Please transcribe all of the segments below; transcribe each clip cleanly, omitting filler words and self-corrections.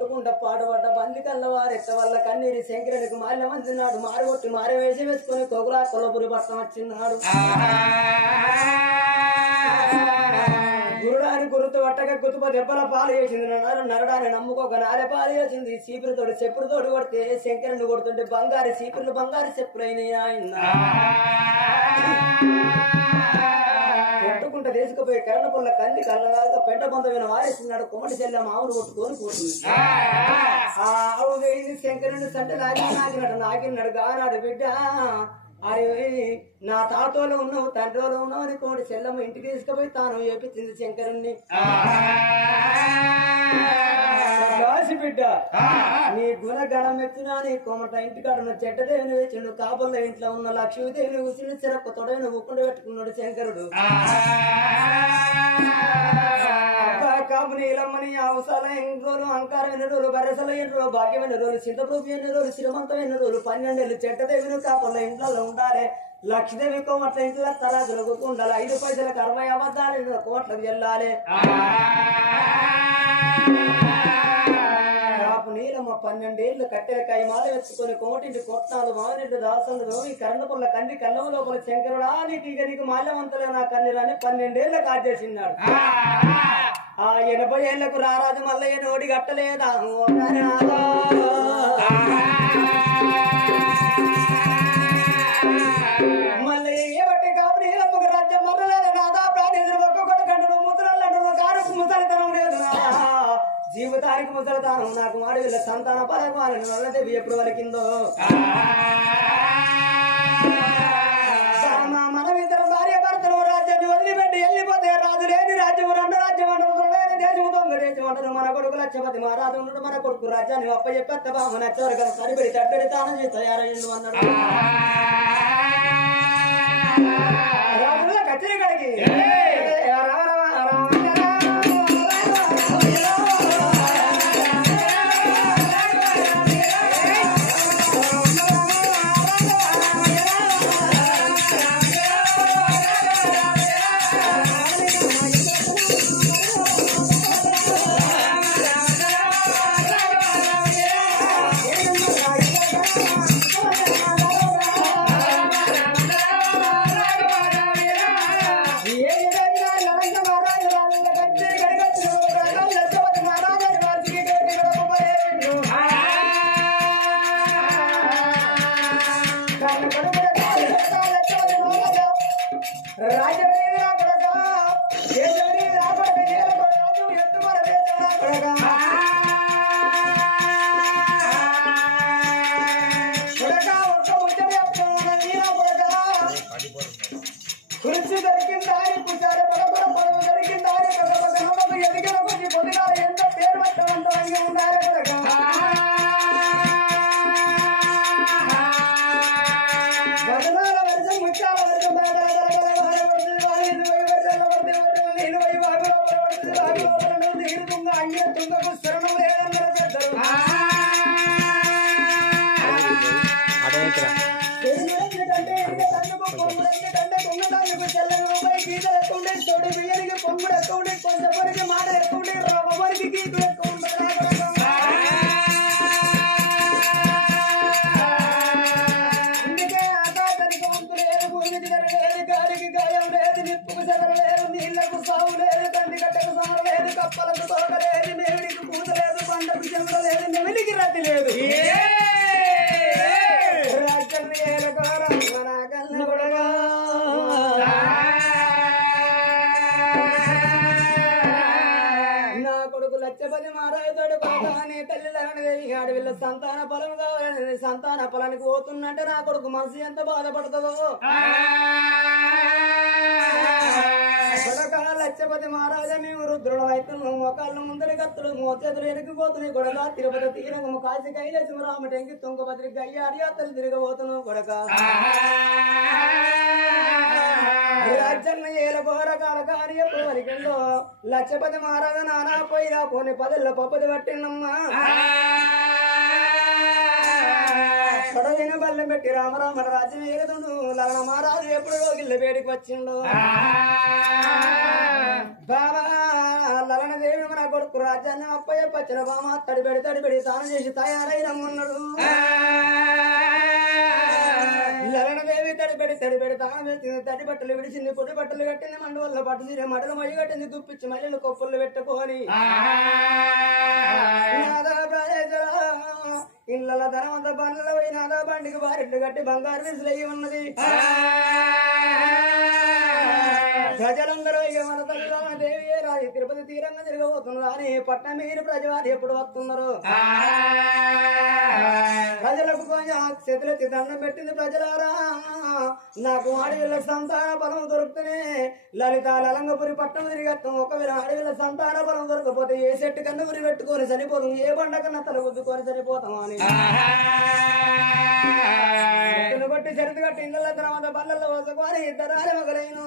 కొట్టుకుంటా పాడుపడ్డ బంది కళ్ళ వారెట్ట వల్ల కన్నీరి శంకరునికి మాల్య మంది నాడు మారగొట్టి మారవేసి వేసుకొని కొగులా కొల్లపురి పట్టం వచ్చినాడు గురుడాని గురుతు పట్టక గుతుప దెబ్బల పాలు వేసింది నరడాన్ని నమ్ముకోక నాలె పాలు వేసింది చీపురుతోడు చెప్పుడుతోడు కొడితే శంకరుని కొడుతుంటే బంగారు చీపుర్లు బంగారు చెప్పులైనాయి ఆయన కొట్టుకుంటా తీసుకుపోయి కరెంట పుల్ల కంది కళ్ళగా పెంట పొందమైన వారేస్తున్నాడు కొమ్మటి చెల్లె మామూలు కొట్టుకొని పోతుంది ఆవు శంకరుని సంటే నాకినాడు గానాడు బిడ్డ అరే నా తాతోలో ఉన్నావు తండ్రిలో ఉన్నావు అని కోటి చెల్లమ్మ ఇంటికి తీసుకుపోయి తాను ఏపించింది శంకరుణ్ణి బిడ్డ నీ గుణగణం ఎత్తినా నీ కోమట ఇంటికాడ ఉన్న చెడ్డదేవిని వేచిండు కాపుల్లో ఇంట్లో ఉన్న లక్ష్మీదేవిని కూర్చుని చెరక్క తొడైన ఊకుండా పెట్టుకున్నాడు శంకరుడు కాపు నీలమ్మని అవసరాల ఎన్ని రోజులు అంకారం ఎన్ని రోజులు బరెసలు ఎన్ని రోజులు భాగ్యం ఎన్ని రోజులు చింతప్రూపు ఎన్ని రోజులు శ్రీమంతం ఎన్ని రోజులు 12 ఏళ్ళు చెడ్డదేవిని కాపుల్లో ఇంట్లో ఉండాలి లక్ష్మీదేవి కోమట్ల ఇంట్లో తరాజులకు ఉండాలి 5 పైసలకు 60 అబద్ధాలు కోట్లకు వెళ్ళాలి కాపు నీలమ్మ 12 ఏళ్ళు కట్టెల కైమాల ఎత్తుకొని కోటింటి కొట్టాలు మామిరెడ్డి దాసంలో ఈ కరెంటు పుల్ల కంది కళ్ళం లోపల శంకరుడా నీకు మాల్యవంతులే నా కన్నీరని 12 ఏళ్ళు కాజేసినాడు ఆ 80 ఏళ్లకు రారాజు మల్లయ్య నోడి కట్టలేదా మల్లయ్య ఏ బట్టి కాపు నీలమ్మకు రాజ్యం మర్రలేదు నాదా ప్రాణేశ్వరు ఒక్క కొడుకంటు ముసలంటు కారుకు ముసలితనం లేదు జీవితానికి ముసలితనం నాకు మాడి వీళ్ళ సంతాన పరమాలను నల్లదేవి ఎప్పుడు వరకిందో మనం ఇద్దరు భార్య భర్తలు రాజ్యాన్ని వదిలిపెట్టి వెళ్ళిపోతే రాజు లేని రాజ్యం 2 రాజ్యం అంటారు లేని దేశం దొంగ దేశం అంటారు మన కొడుకు లక్ష్మతి మహారాజు ఉన్నాడు మన కొడుకు రాజ్యాన్ని అప్ప చెప్పేత్త బామ నచ్చవరు కదా సరిపెడి తట్టడి తాను తయారయ్యిండు అన్నాడు రాజుల కచ్చిరి కడిగి సంతాన ఫలం కావాలని సంతాన ఫలానికి పోతున్నంటే నా కొడుకు మనసు ఎంత బాధపడుతుందో లక్షపతి మహారాజా మేము రుద్రుడు అవుతున్నాం మొకాళ్ళు ముందరి కత్తులు మోచేతులు ఎరిగిపోతున్నాయి కొడక తిరుపతి తీరంగము కాశీ కైలేసి రామటంకి తుంగభద్రి గయ్యాడి అత్తలు తిరగబోతున్నావు కొడక రాజ్యాన్ని ఏలబోరకాల కార్య కోరికల్లో లక్షపతి మహారాజా నానా పోయిరా పోని 10 పప్పది పట్టిండమ్మా పడవిన బల్లెం పెట్టి రామరామ రాజ్యం ఏడుతుండు లగన మహారాజు ఎప్పుడు గిల్ల వేడికి వచ్చిండు బాబా లలన దేవి మన కొడుకు రాజ్యాన్ని అప్పయ్య పచ్చిన బామ తడిబెడి తాను చేసి తయారైన ఉన్నాడు. లలనదేవి తడిబెడి తాను పెట్టింది. తడి బట్టలు విడిచింది, పొడి బట్టలు కట్టింది, మండు వల్ల పట్టు తీరే మడలు మడి కట్టింది, దుప్పిచ్చి మల్లెలు కొప్పులు పెట్టుకొని ఇళ్ళ ధనవంత పనుల పోయినాదా బండికి బారెట్లు కట్టి బంగారు విసులయ్యి ఉన్నది. ప్రజలందరూ మన తల్లిదేవి రాజు తిరుపతి తీరంగా తిరగబోతున్నారు అని పట్నం మీరు ప్రజవారు ఎప్పుడు వస్తున్నారు. ప్రజలకు చేతులెత్తి దండం పెట్టింది. ప్రజలారా నాకు అడవిల సంతాన బలం దొరుకుతూనే లలిత లలంగపురి పట్టణం తిరిగత్తాం. ఒకవేళ అడవిల సంతాన బలం దొరకపోతే ఏ చెట్టు కన్నా ఉరి పెట్టుకొని చనిపోతాం, ఏ బండ కన్నా తల గుద్దుకొని చనిపోతాం అని చెట్టును బట్టి చెరుకు కట్టి ఇళ్ళ తర్వాత బల్లల్లో వసకొని ఇద్దరు మొగలైన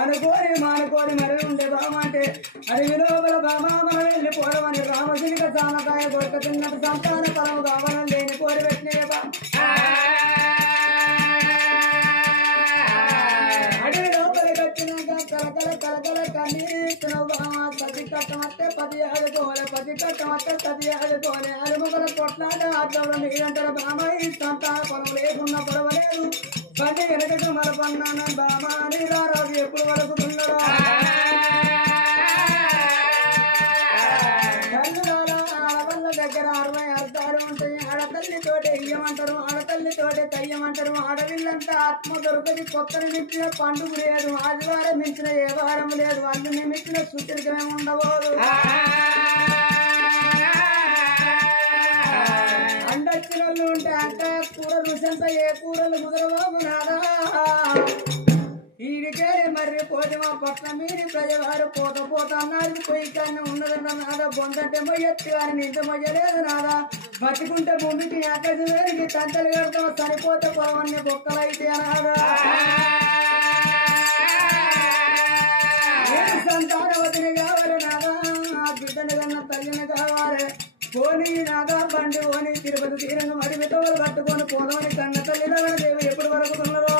అనుకోని మానుకోని మరి ఉండే బామ అంటే అడవి లోపల బామ మనం వెళ్ళిపోవడమని రామశిలిక సానకాయ కొడుక తిన్నట్టు సంతాన ఫలము కావాలని లేని కోరి పెట్టిన అడవి లోపలికి వచ్చినాక కలకల కన్నీరు బామ పది కట్టమట్టే 10 ఆడుకోవాలి 10 కట్టమట్టే 10 ఆడుకోవాలి అరుముగల కొట్లాట ఆటలు మీరంటారు బామ ఈ సంతాన ఫలం లేకున్నా పడవలేదు బండి వెనకట మన పన్నాన బామా అని రారాజు ఎప్పుడు వరకుతున్నాడు ఆడవల్ల దగ్గర 60 అర్థాలు ఉంటాయి. ఆడతల్లితోటే ఇయ్యమంటారు, ఆడతల్లితోటే తయ్యమంటారు. ఆడవిల్లంతా ఆత్మ దొరకది. కొత్తని మించిన పండుగ లేదు, ఆదివారం మించిన ఏ వారం లేదు, అన్ని మించిన సూచనకమే ఉండబోదు. అండచ్చినళ్ళు ఉంటే అంట కూర రుచంతా ఏ కూరలు ముదరబాబు నాదా ఈడికే మర్రి పోజమా పట్నం మీరి ప్రజవారు పోత అన్నాడు పోయి కానీ ఉన్నదన్న నాదా బొందంటే మొయ్యొచ్చు కానీ నింత మొయ్యలేదు నాదా బతికుంటే భూమికి అక్కడి వేరికి తంతలు కడతాం చనిపోతే పొలవన్నీ బొక్కలైతే నాదా సంతానవతిని కావాలి నాదా బిడ్డను కన్నా తల్లిని కావాలి పోనీ నాదా బండి పోనీ తిరుపతి తీరంగా మరి విధవలు కట్టుకొని పోనని కన్న తల్లి దేవి ఎప్పుడు వరకు ఉన్నదో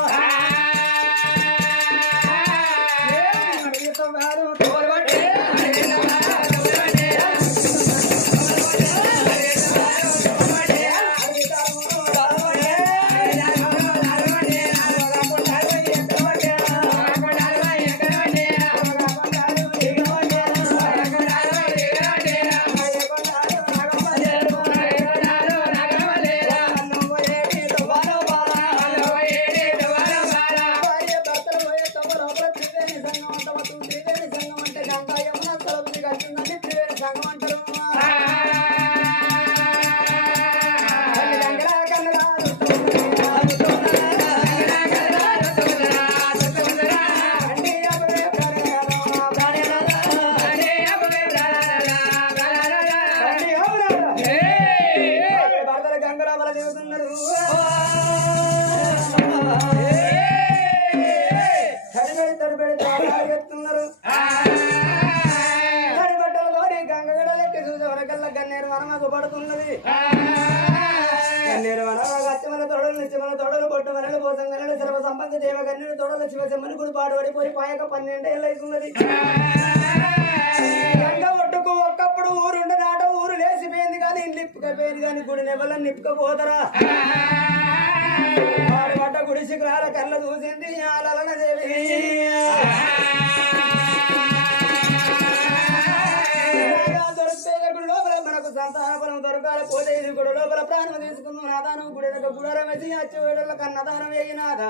సంగరణ సర్వ సంపంగ దేవగన్నుడు తోడల శివసమ్మని గుడి పాడుపడిపోయి పాయక 12 ఏళ్ళు అవుతున్నది. గంగ ఒట్టుకు ఒక్కప్పుడు ఊరుండ నాట ఊరు లేచిపోయింది కానీ నిప్పుకపోయింది కానీ గుడి నెవలని నిప్పుకపోతారా వాడు పడ్డ గుడి శిఖరాల కళ్ళ చూసింది ఆలన దేవి. గుడి లోపల మనకు సంతానపరం దొరకాలి పోతే ఇది గుడి లోపల ప్రాణం తీసుకుందాం నాదానం గుడి గుడారం వేసి అచ్చవేడల కన్నదానం వేయినాదా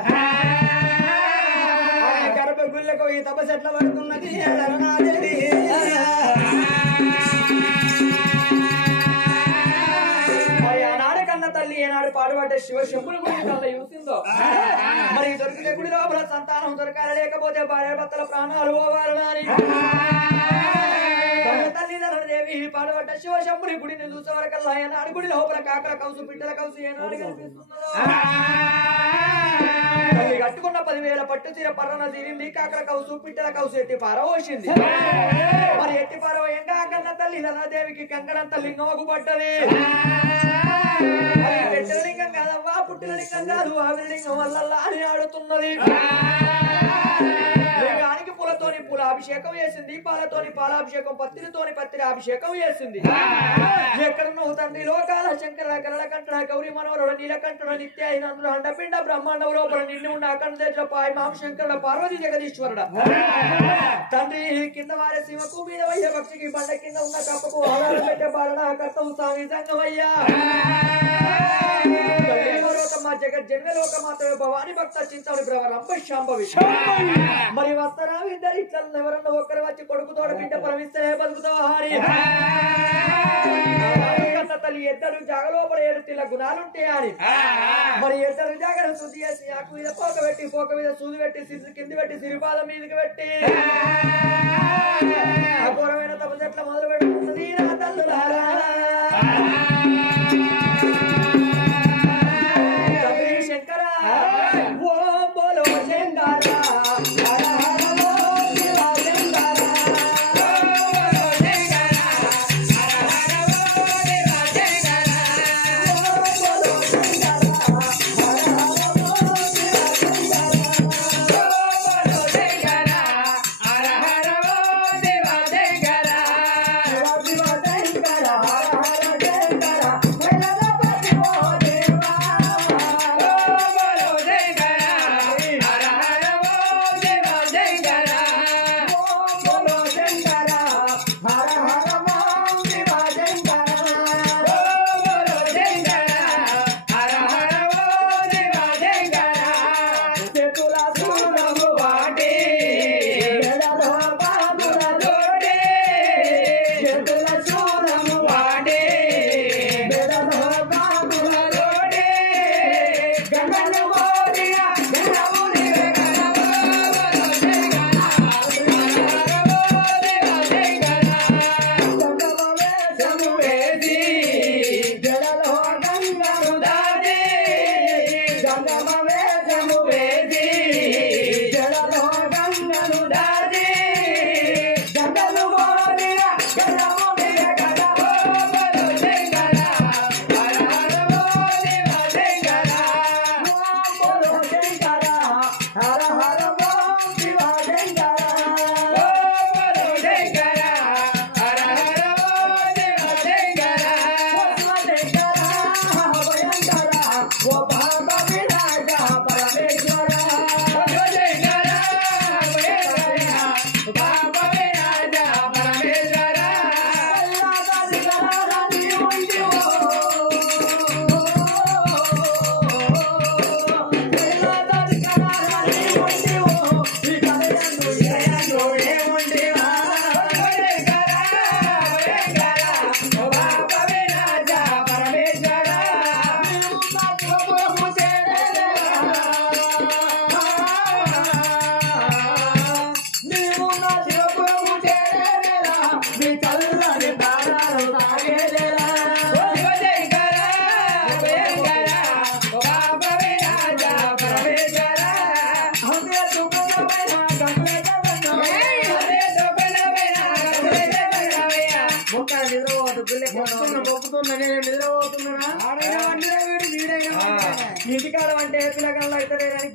గర్భ గుళ్ళకు ఈ తపసెట్ల పడుతున్నది అలనాదేవి. మరి ఆనాడు కన్న తల్లి ఏనాడు పాడుపడ్డ శివశంభులు గుడి కళ్ళ చూసిందో మరి దొరికితే గుడి లోపల సంతానం దొరకాలి లేకపోతే భార్య భర్తల ప్రాణాలు పోవాలని తల్లిదండ్రులదేవి పాడుపడ్డ శివశంభుని గుడిని చూసే వరకల్లా ఏనాడు గుడి లోపల కాకల కౌసు పిట్టల కౌసు ఏనాడు తల్లి కట్టుకున్న 10,000 పట్టు చీర పర్రన తీరింది కాకల కౌసు పిట్టల కౌసు ఎత్తి పారవోసింది. మరి ఎత్తి పారవయంగా కన్న తల్లి దేవికి కంకణంత లింగమకు పడ్డది. పెట్టిన లింగం కాదవ్వా పుట్టిన లింగం కాదు ఆవిరి లింగం వల్ల అని ఆడుతున్నది. లింగానికి పూలతోని పూల అభిషేకం వేసింది పాలతోని పాలాభిషేకం పత్తిరితోని పత్తిరి అభిషేకం వేసింది. ఎక్కడ నువ్వు తండ్రి లోకాల శంకర కరళ కంఠ గౌరీ మనోహరుడు నీలకంఠుడు నిత్య అయినందుడు అండపిండ బ్రహ్మాండ లోపల నిన్ను ఉన్న అఖండ పాయ మాంశంకరుడు పార్వతి జగదీశ్వరుడు తండ్రి కింద వారి శివకు మీద వయ్య భక్తికి బండ కింద ఉన్న కప్పకు ఆధారం పెట్టే బాలన కర్తవు సామి సంగమయ్యా జగజ్జన్మలోక మాత్రమే భవాని భక్త చింతాడు బ్రవరంభ శాంభవి. మరి వస్తారా ఇద్దరు ఇట్లా ఎవరన్నా ఒక్కరు వచ్చి కొడుకు తోడ బిడ్డ పరమిస్తే బతుకుతావా హారి కన్న తల్లి ఇద్దరు జాగలోపల 7 తిల్ల గుణాలుంటే అని మరి ఇద్దరు జాగలు శుద్ధి చేసి ఆకు మీద పోక మీద సూది పెట్టి సిరి కింది పెట్టి సిరిపాదం మీదకి పెట్టి అఘోరమైన తపస్సు మొదలు పెట్టుకుంటుంది నా తల్లులారా.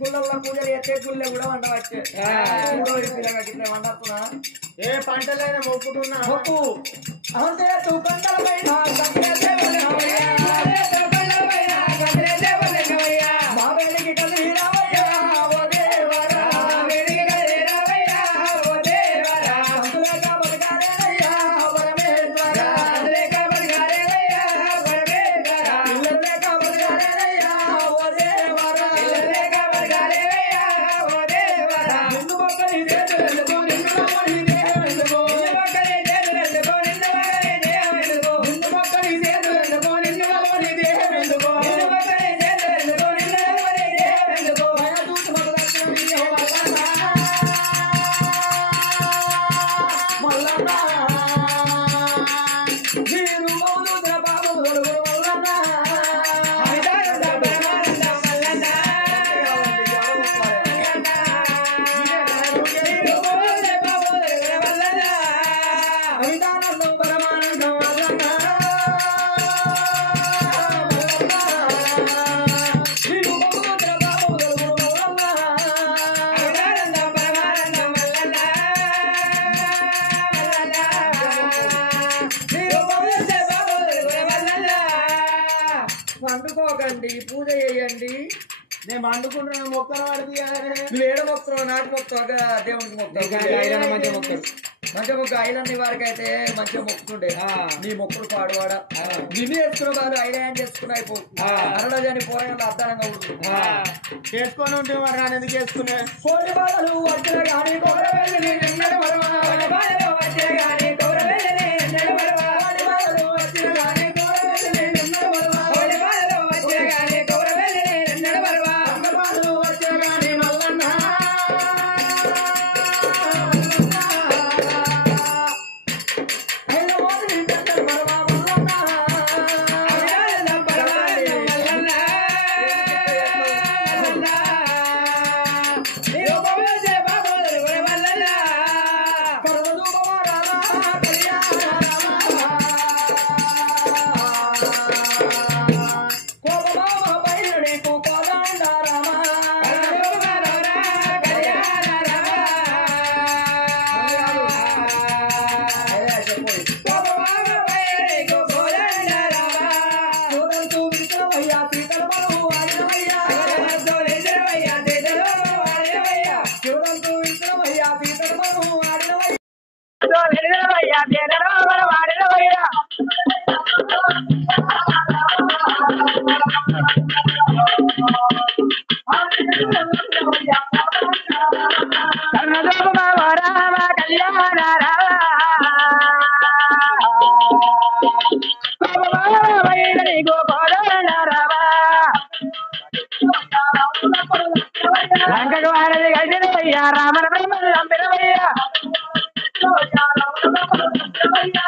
గుళ్ళల్లో పూజలు చేస్తే గుళ్ళే కూడా వండవచ్చు పిల్లగా వండుతున్నా ఏ పంటలైనా మొక్కుతున్నా మొక్కు అంతే పంటల పైన మా వేడికి కలిగి రావయ్యా ఓ దేవరా వేడికి కలిగి రావయ్యా ఓ దేవరా అందులేక బతకాలేనయ్యా పరమేశ్వర అందులేక బతకాలేనయ్యా పరమేశ్వర ఇల్లలేక బతకాలేనయ్యా ఓ దేవరా ఇల్లలేక బతకాలేనయ్యా ఓ దేవరా నిన్ను మొక్కని చేతులెందుకో నిన్ను మొక్కని దేవెందుకో నిన్ను మొక్కని చేతులెందుకో నిన్ను మొక్కని దేవెందుకో నిన్ను మొక్కని చేతులెందుకో నిన్ను మొక్కని దేవెందుకో నిన్ను మొక్కని చేతులెందుకో నిన్ను మొక్కని దేవెందుకో భయదూత మగలక్షణం మల్లన్న వీరు మౌలుద్ర బాబులు మల్లన్న అమితానంద బ్రహ్మానంద మల్లన్న వీరు మౌలుద్ర బాబులు మల్లన్న అమితానంద బ్రహ్మానంద మల్లన్న వీరు మౌలుద్ర బాబులు మల్లన్న అమితానంద బ్రహ్మానంద మల్లన్న వండుకోకండి పూజ చేయండి నేను వండుకుంటున్న మొక్కలు వాడిది వేడ మొక్కలు నాటు మొక్క దేవునికి మొక్క మంచిగా మొక్కలు మంచిగా మొక్క ఐలన్ని వారికి అయితే మంచిగా మొక్కుతుండే నీ మొక్కులు పాడువాడ నిన్ను వేసుకున్న వాళ్ళు ఐలాండ్ చేసుకుని అయిపో అరడజని పోరాళ్ళు అర్థంగా ఉంటుంది చేసుకొని ఉంటే మరి నన్ను ఎందుకు చేసుకునే కోడి బాధలు వచ్చిన కానీ కొబ్బరి నిన్నడు మరవా బాధలు వచ్చిన కానీ కొబ్బరి నిన్నడు మరవా బాధలు వచ్చిన కానీ కొబ్బరి నిన్నడు మరవా బాధలు వచ్చిన కానీ కొబ్బరి నిన్నడు మరవా బాధలు వచ్చిన కానీ మల్లన్న ఐదు మోది నిన్నడు మరవా మల్లన్న అయ్యాల పరమానంద మల్లన్న నీవు బాబులే బాబులు మల్లన్న కరవదు బారాలా కళ్యాణ కోపమామ బయలుడికు కోదండ రామ కరవదు బారాలా కళ్యాణ కోపమామ బయలుడికు కోదండ రామ చూడంతు విశ్రమయ్యా సీతలమను ఆడినవయ్యా చూడంతు విశ్రమయ్యా చూడంతు విశ్రమయ్యా సీతలమను ఆడినవయ్యా లంకకు వారది గడినవయ్యా రామన బ్రహ్మను చంపినవయ్యా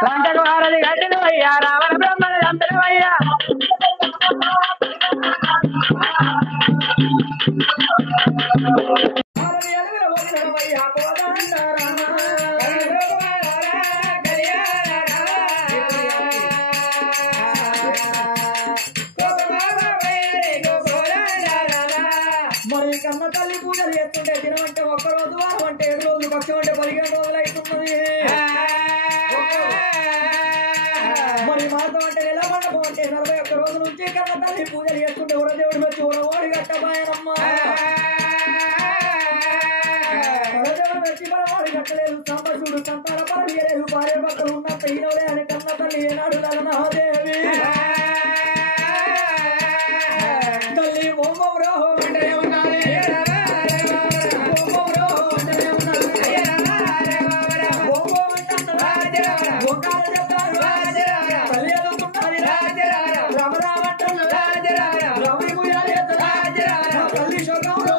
లంకకు వారది గడినవయ్యా రామన బ్రహ్మను చంపినవయ్యా మరి కన్న తల్లి పూజలు చేస్తుంటే దినమంటే ఒక్క రోజు వారం అంటే 7 రోజులు పక్షం అంటే 15 రోజులు అవుతున్నది మరి మాసం అంటే నెల మండపం అంటే 41 రోజుల నుంచి కన్న తల్లి పూజలు చేస్తుంటే ఉరదేవుడు వచ్చి ఉరవాడి గట్టబాయనమ్మ ఉరదేవుడు వచ్చి బలవాడి గట్టలేదు సాంబశుడు సంతాన పరమేలేదు భార్య భర్తలు ఉన్నంత ఈనవలే అని కన్న తల్లి ఏనాడు లలనాదేవి తల్లి ఓమౌరో అంటే ఉండాలి తల్లి శోకంలో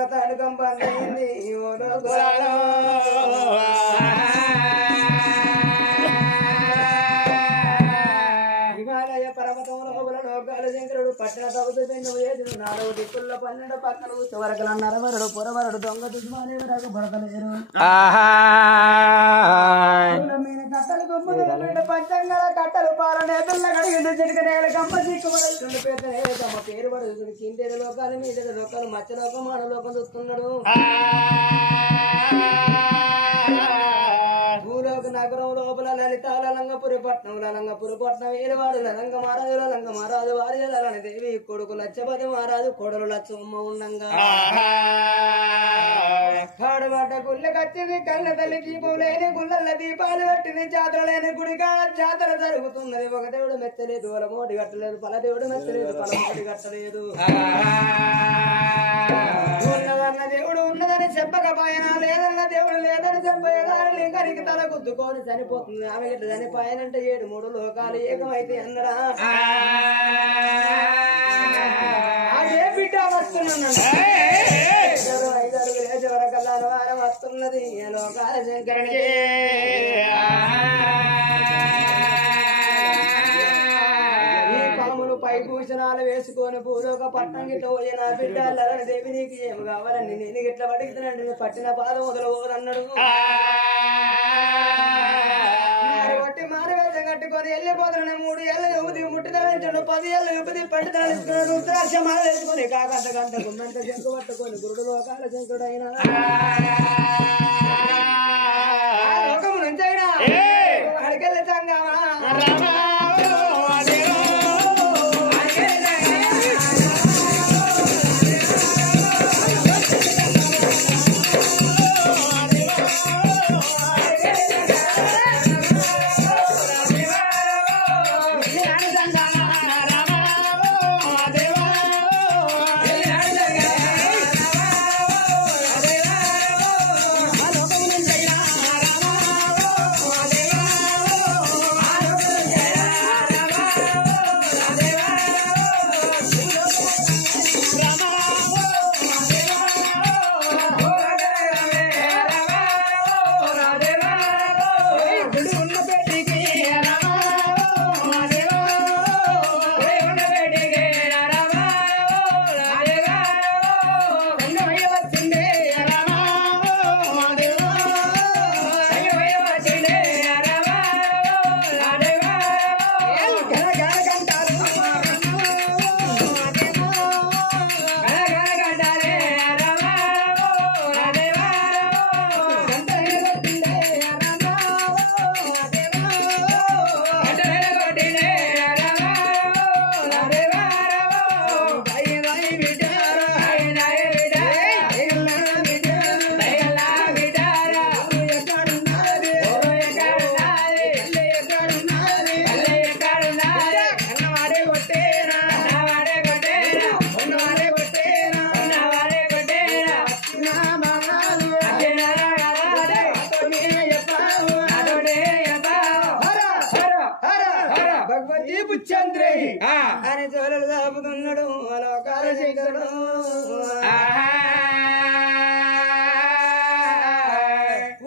పూరక తాడుకం పందయింది ఓ లోకులాలో హిమాలయ పర్వతం లోపల లోకాల శంకరుడు పట్టణ తగుతు పెన్ను ఏదుడు 4 దిక్కుల్లో 12 పక్కన చివరకల నరవరుడు పొరవరుడు దొంగ దుష్మానేవరకు భరతలేరు కట్టలు గుమ్ముడు పంచంగల కట్టలు పాలనే పిల్ల కడిగిండు చిటిక నేల గమ్మ చిక్కుబడుతుంది పెద్ద తమ పేరు పడుతుంది కిందేది లోకాలు మీదేది లోకాలు మచ్చ లోకం ఆడ లోకం చూస్తున్నాడు భూలోక నగరం లోపల లలితాల లంగపురి పట్నం ఏలువాడు లలంగ మహారాజు వారి లలని దేవి కొడుకు లచ్చపతి మహారాజు కొడలు లచ్చమ్మ ఉండంగా కాడబడ్డ గుళ్ళకచ్చింది కళ్ళ తల్లి దీపం లేని గుళ్ళ దీపాలు కట్టింది జాతర లేని గుడి కాడ జాతర జరుగుతున్నది ఒక దేవుడు మెచ్చలేదు వాళ్ళ మోటి కట్టలేదు పల దేవుడు మెచ్చలేదు పల మోటి కట్టలేదు ఉన్నదన్న దేవుడు ఉన్నదని చెప్పకపోయినా లేదన్న దేవుడు లేదని చెప్పేదాని లింగానికి తల గుద్దుకొని చనిపోతుంది ఆమె గిట్ల చనిపోయానంటే 7 లోకాలు ఏకమైతే అన్నడా ఏ బిడ్డ వస్తున్నాను 5 అడుగులు లేచి వరకల్లా వారం వస్తున్నది లోకాల శంకరునికి పైభూషణాలు వేసుకొని భూలోక పట్టణం గిట్ల పోయిన బిడ్డలని దేవి నీకు ఏమి కావాలని నేను గిట్ల పడిగితున్నాడు పట్టిన పాదం మొదలవదన్నాడు కొట్టి మారవేషం కట్టుకొని వెళ్ళిపోతున్నాను 3 ఏళ్ళ యువతి ముట్టిదలించాడు 10 ఏళ్ళ యువతి పట్టిదలించుకున్నాడు రుద్రాక్షమాలు వేసుకొని కాకంత గంట గుమ్మంత శంకు పట్టుకొని గురుడు లోకాల శంకుడు అయినా లోకము నుంచి అయినా అడికెళ్ళి సంగమా అని చోళలు దాపుతున్నాడు లోకాల శంకరుడు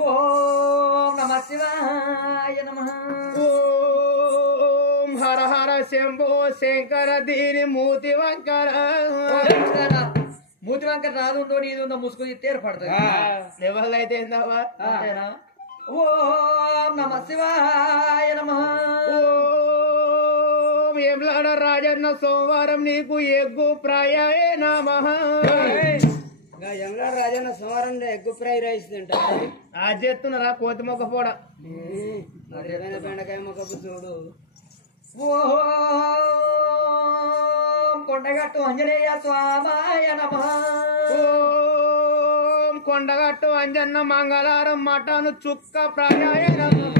ఓం నమః శివాయ నమః ఓం హర హర శంభో శంకర దీని మూతి వంకర మూతి వంకర రాదుందో నీదుందో ముసుగు తేర్పడుతుంది ఎవరైతే ఏందవ్వా అంతేనా ఓం నమః శివాయ నమః ఏంలాడ రాజన్న సోమవారం నీకు ఎగ్గు ప్రాయాయ నమః ఎంలాడ రాజన్న సోమవారం ఎగ్గు ఫ్రై రైస్ తింటారు ఆ చేస్తున్నారా కోతి మొక్క పోడ ఏదైనా బెండకాయ మొక్క చూడు ఓం కొండగట్టు ఆంజనేయ స్వామాయ నమః. ఓం కొండగట్టు అంజన్న మంగళవారం మటను చుక్క ప్రాయాయ నమః.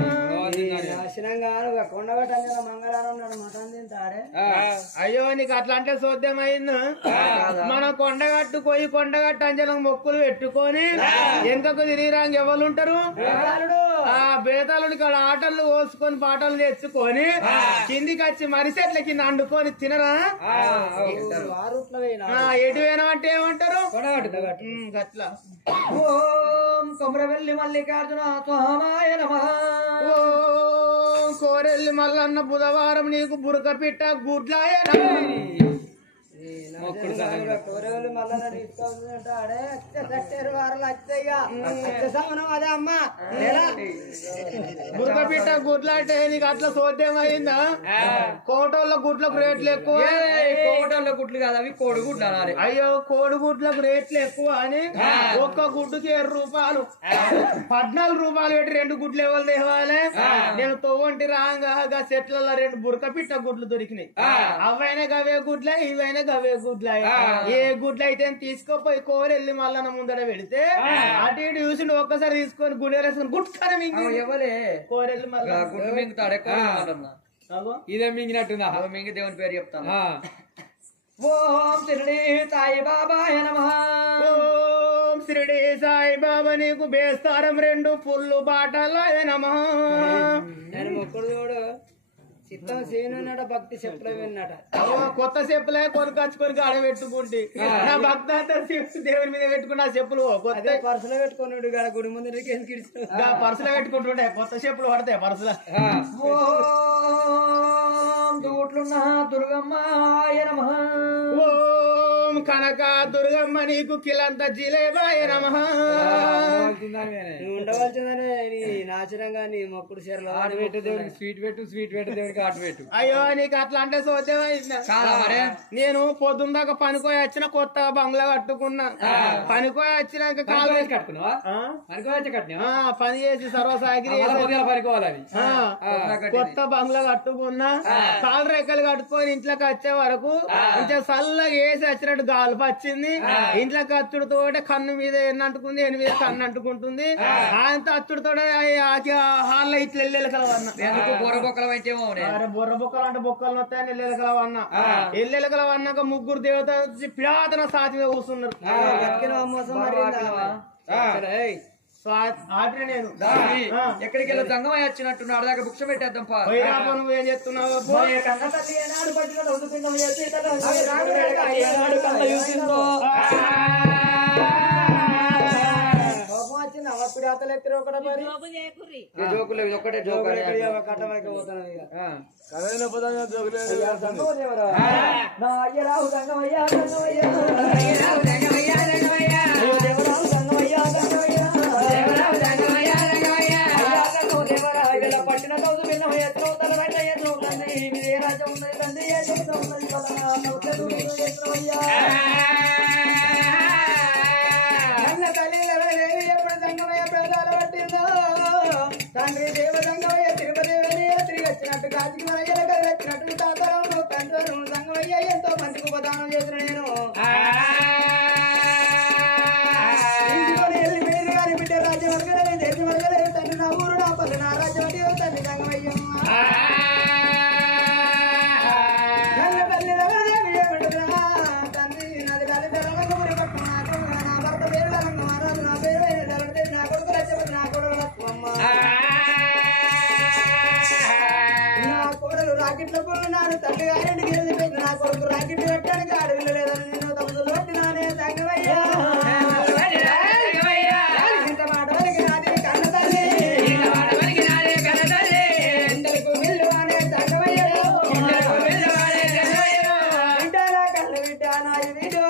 నాశనంగా కొండగట్ట మంగళవారం నాడు మటన్ తింటాడే. అయ్యో నీకు అట్లా అంటే సోద్యమైంది. మన కొండగట్టు పోయి కొండగట్టు అంజనం మొక్కులు పెట్టుకొని వెనుకకు తిరిగిరాంగి ఎవరు ఉంటారు? ఆ బేతాళుడి కాడ ఆటలు కోసుకొని పాటలు తెచ్చుకొని కిందికి వచ్చి మరిసెట్ల కింద అండుకొని తినరా? ఎటు పోయినామంటే ఏమంటారు? అట్లా ఓం కొమరవెల్లి మల్లికార్జున స్వామాయ నమః. ఓం కోరెల్లి మల్లన్న బుధవారం నీకు బురక పిట్ట గుడ్లాయ కూరలు మళ్ళా తీసుకుంటాడే వారాలు వచ్చాయిగా అదే అమ్మ బురక పిట్ట గుడ్లు అంటే నీకు అట్లా సోద్యమైందా? కోటోళ్ళ గుడ్లకు రేట్లు ఎక్కువ. కోటోళ్ళ గుడ్లు కాదు అవి కోడిగుడ్లు అనాలి. అయ్యో కోడిగుడ్లకు రేట్లు ఎక్కువ అని ఒక్క గుడ్డుకి 7 రూపాయలు 14 రూపాయలు పెట్టి 2 గుడ్లు ఎవరు తేవాలి? నేను తోవంటి రాగా చెట్లలో 2 బురక పిట్ట గుడ్లు దొరికినాయి. అవైనా గవే గుడ్లే ఇవైనా గవే గుడ్లే. ఏ గుడ్లు అయితే తీసుకోపోయి కోరెల్లి మల్లన్న ముందర పెడితే అటు ఇటు చూసి ఒక్కసారి తీసుకొని గుండెలేసుకొని గుట్టుకొని మింగి ఎవరే కోరెల్లి మల్లన్న గుడ్లు మింగుతాడే ఇదే మింగినట్టుందా? మింగి దేవుని పేరు చెప్తాను. ఓం షిరిడి సాయి బాబాయ నమః. ఓం షిరిడి సాయి బాబా నీకు బేస్తారం 2 పుల్లు బాటలాయ నమః. నేను మొక్కడు చూడు చిత్తం సేనున్నాడ భక్తి చెప్పులు విన్నాట. కొత్త చెప్పులే కొనుకొచ్చుకొని ఆడబెట్టుకుంటే నా భక్త దేవుని మీద పెట్టుకున్న చెప్పులు కొత్త పర్సులో పెట్టుకున్నాడు గుడి ముందు పర్సులో పెట్టుకుంటుండే కొత్త చెప్పులు పడతాయి పర్సులో. దూట్లున్న దుర్గమ్మాయ నమః. ఓం కనక దుర్గమ్మ నీకు కిలంత జిలేబాయ నమః. నువ్వు ఉండవలసిందనే నీ నాచరంగా నీ మొక్కుడు చీరలు పెట్టు దేవుడికి స్వీట్ పెట్టు దేవుడికి ఆట పెట్టు. అయ్యో నీకు అట్లా అంటే సోద్యమైందా? నేను పొద్దున్న దాకా పనికోయి వచ్చిన కొత్త బంగ్లా కట్టుకున్నా. పనికోయి వచ్చినాక కాలు కట్టుకున్నావా? పని చేసి సర్వసాగిరి పనుకోవాలి. కొత్త బంగ్లా కట్టుకున్నా. కాలు రెక్కలు కట్టుకొని ఇంట్లోకి వచ్చే వరకు కొంచెం చల్లగా వేసి వచ్చినట్టు గాల్పు వచ్చింది. ఇంట్లోకి అచ్చుడుతో కన్ను మీద ఎన్ని అంటుకుంది ఎన్ని మీద కన్ను అంటుకుంటుంది. అంత అచ్చుడుతో హాల్లో ఇట్లా ఎల్లెలకలవన్నా. బొర్ర బొక్కలు అంటే బొక్కలు వస్తాయని ఎల్లెలకలవన్నా. ఎల్లెలకలవన్నాక 3 దేవత పిడాతన సాతి మీద కూర్చున్నారు. నేను ఎక్కడికి వెళ్ళి సంగమయ్య వచ్చినట్టున్నా అడదాకా బుక్స్ పెట్టేద్దాం. నువ్వు ఏం చెప్తున్నావు? వచ్చింది అవపిడాతలు ఎత్తిరి ఒకటే మరి జోకులు ఒకటే జోకు కట్టమకి పోతున్నది. పట్టిన కౌసు భిన్న రాజ్యం ఉన్నది తండ్రి ఎప్పుడు సంగమయ్య ప్రజలు పట్టిందో తండ్రి దేవ సంగమయ్య తిరుపతి తిరిగి వచ్చినట్టు కాచికి మన ఎలకలు వచ్చినట్టు తాతరాము తండ్రి సంగమయ్య ఎంతో మందికి ఉపదానం చేసిన నేను వెళ్ళి మీరు కానీ బిడ్డ రాజ్యం వర్గలేదు దేశం వర్గలేదు తండ్రి నా ఊరు నా పల్లె నా రాజ్యం తండ్రి సంగమయ్య తండ్రి నది రంగముడి పట్టు నా భర్త పేరు రంగమారాజు నా పేరు నా కొడుకు రచ్చపతి నా కొడుకు లక్ష్మమ్మ నా కోడలు రాకెట్ల పుల్లు నాను తల్లి గారింటికి వెళ్ళిపోయింది నా కొడుకు రాకెట్ పెట్టడానికి అడవిలో లేదని నిన్ను తమ్ములు పట్టినానే సంగమయ్యా ఇంత మాట వరకు నాది కన్న తల్లి ఇందరికి వెళ్ళు అనే సంగమయ్యా బిడ్డారా కళ్ళ బిడ్డ నాది వీడు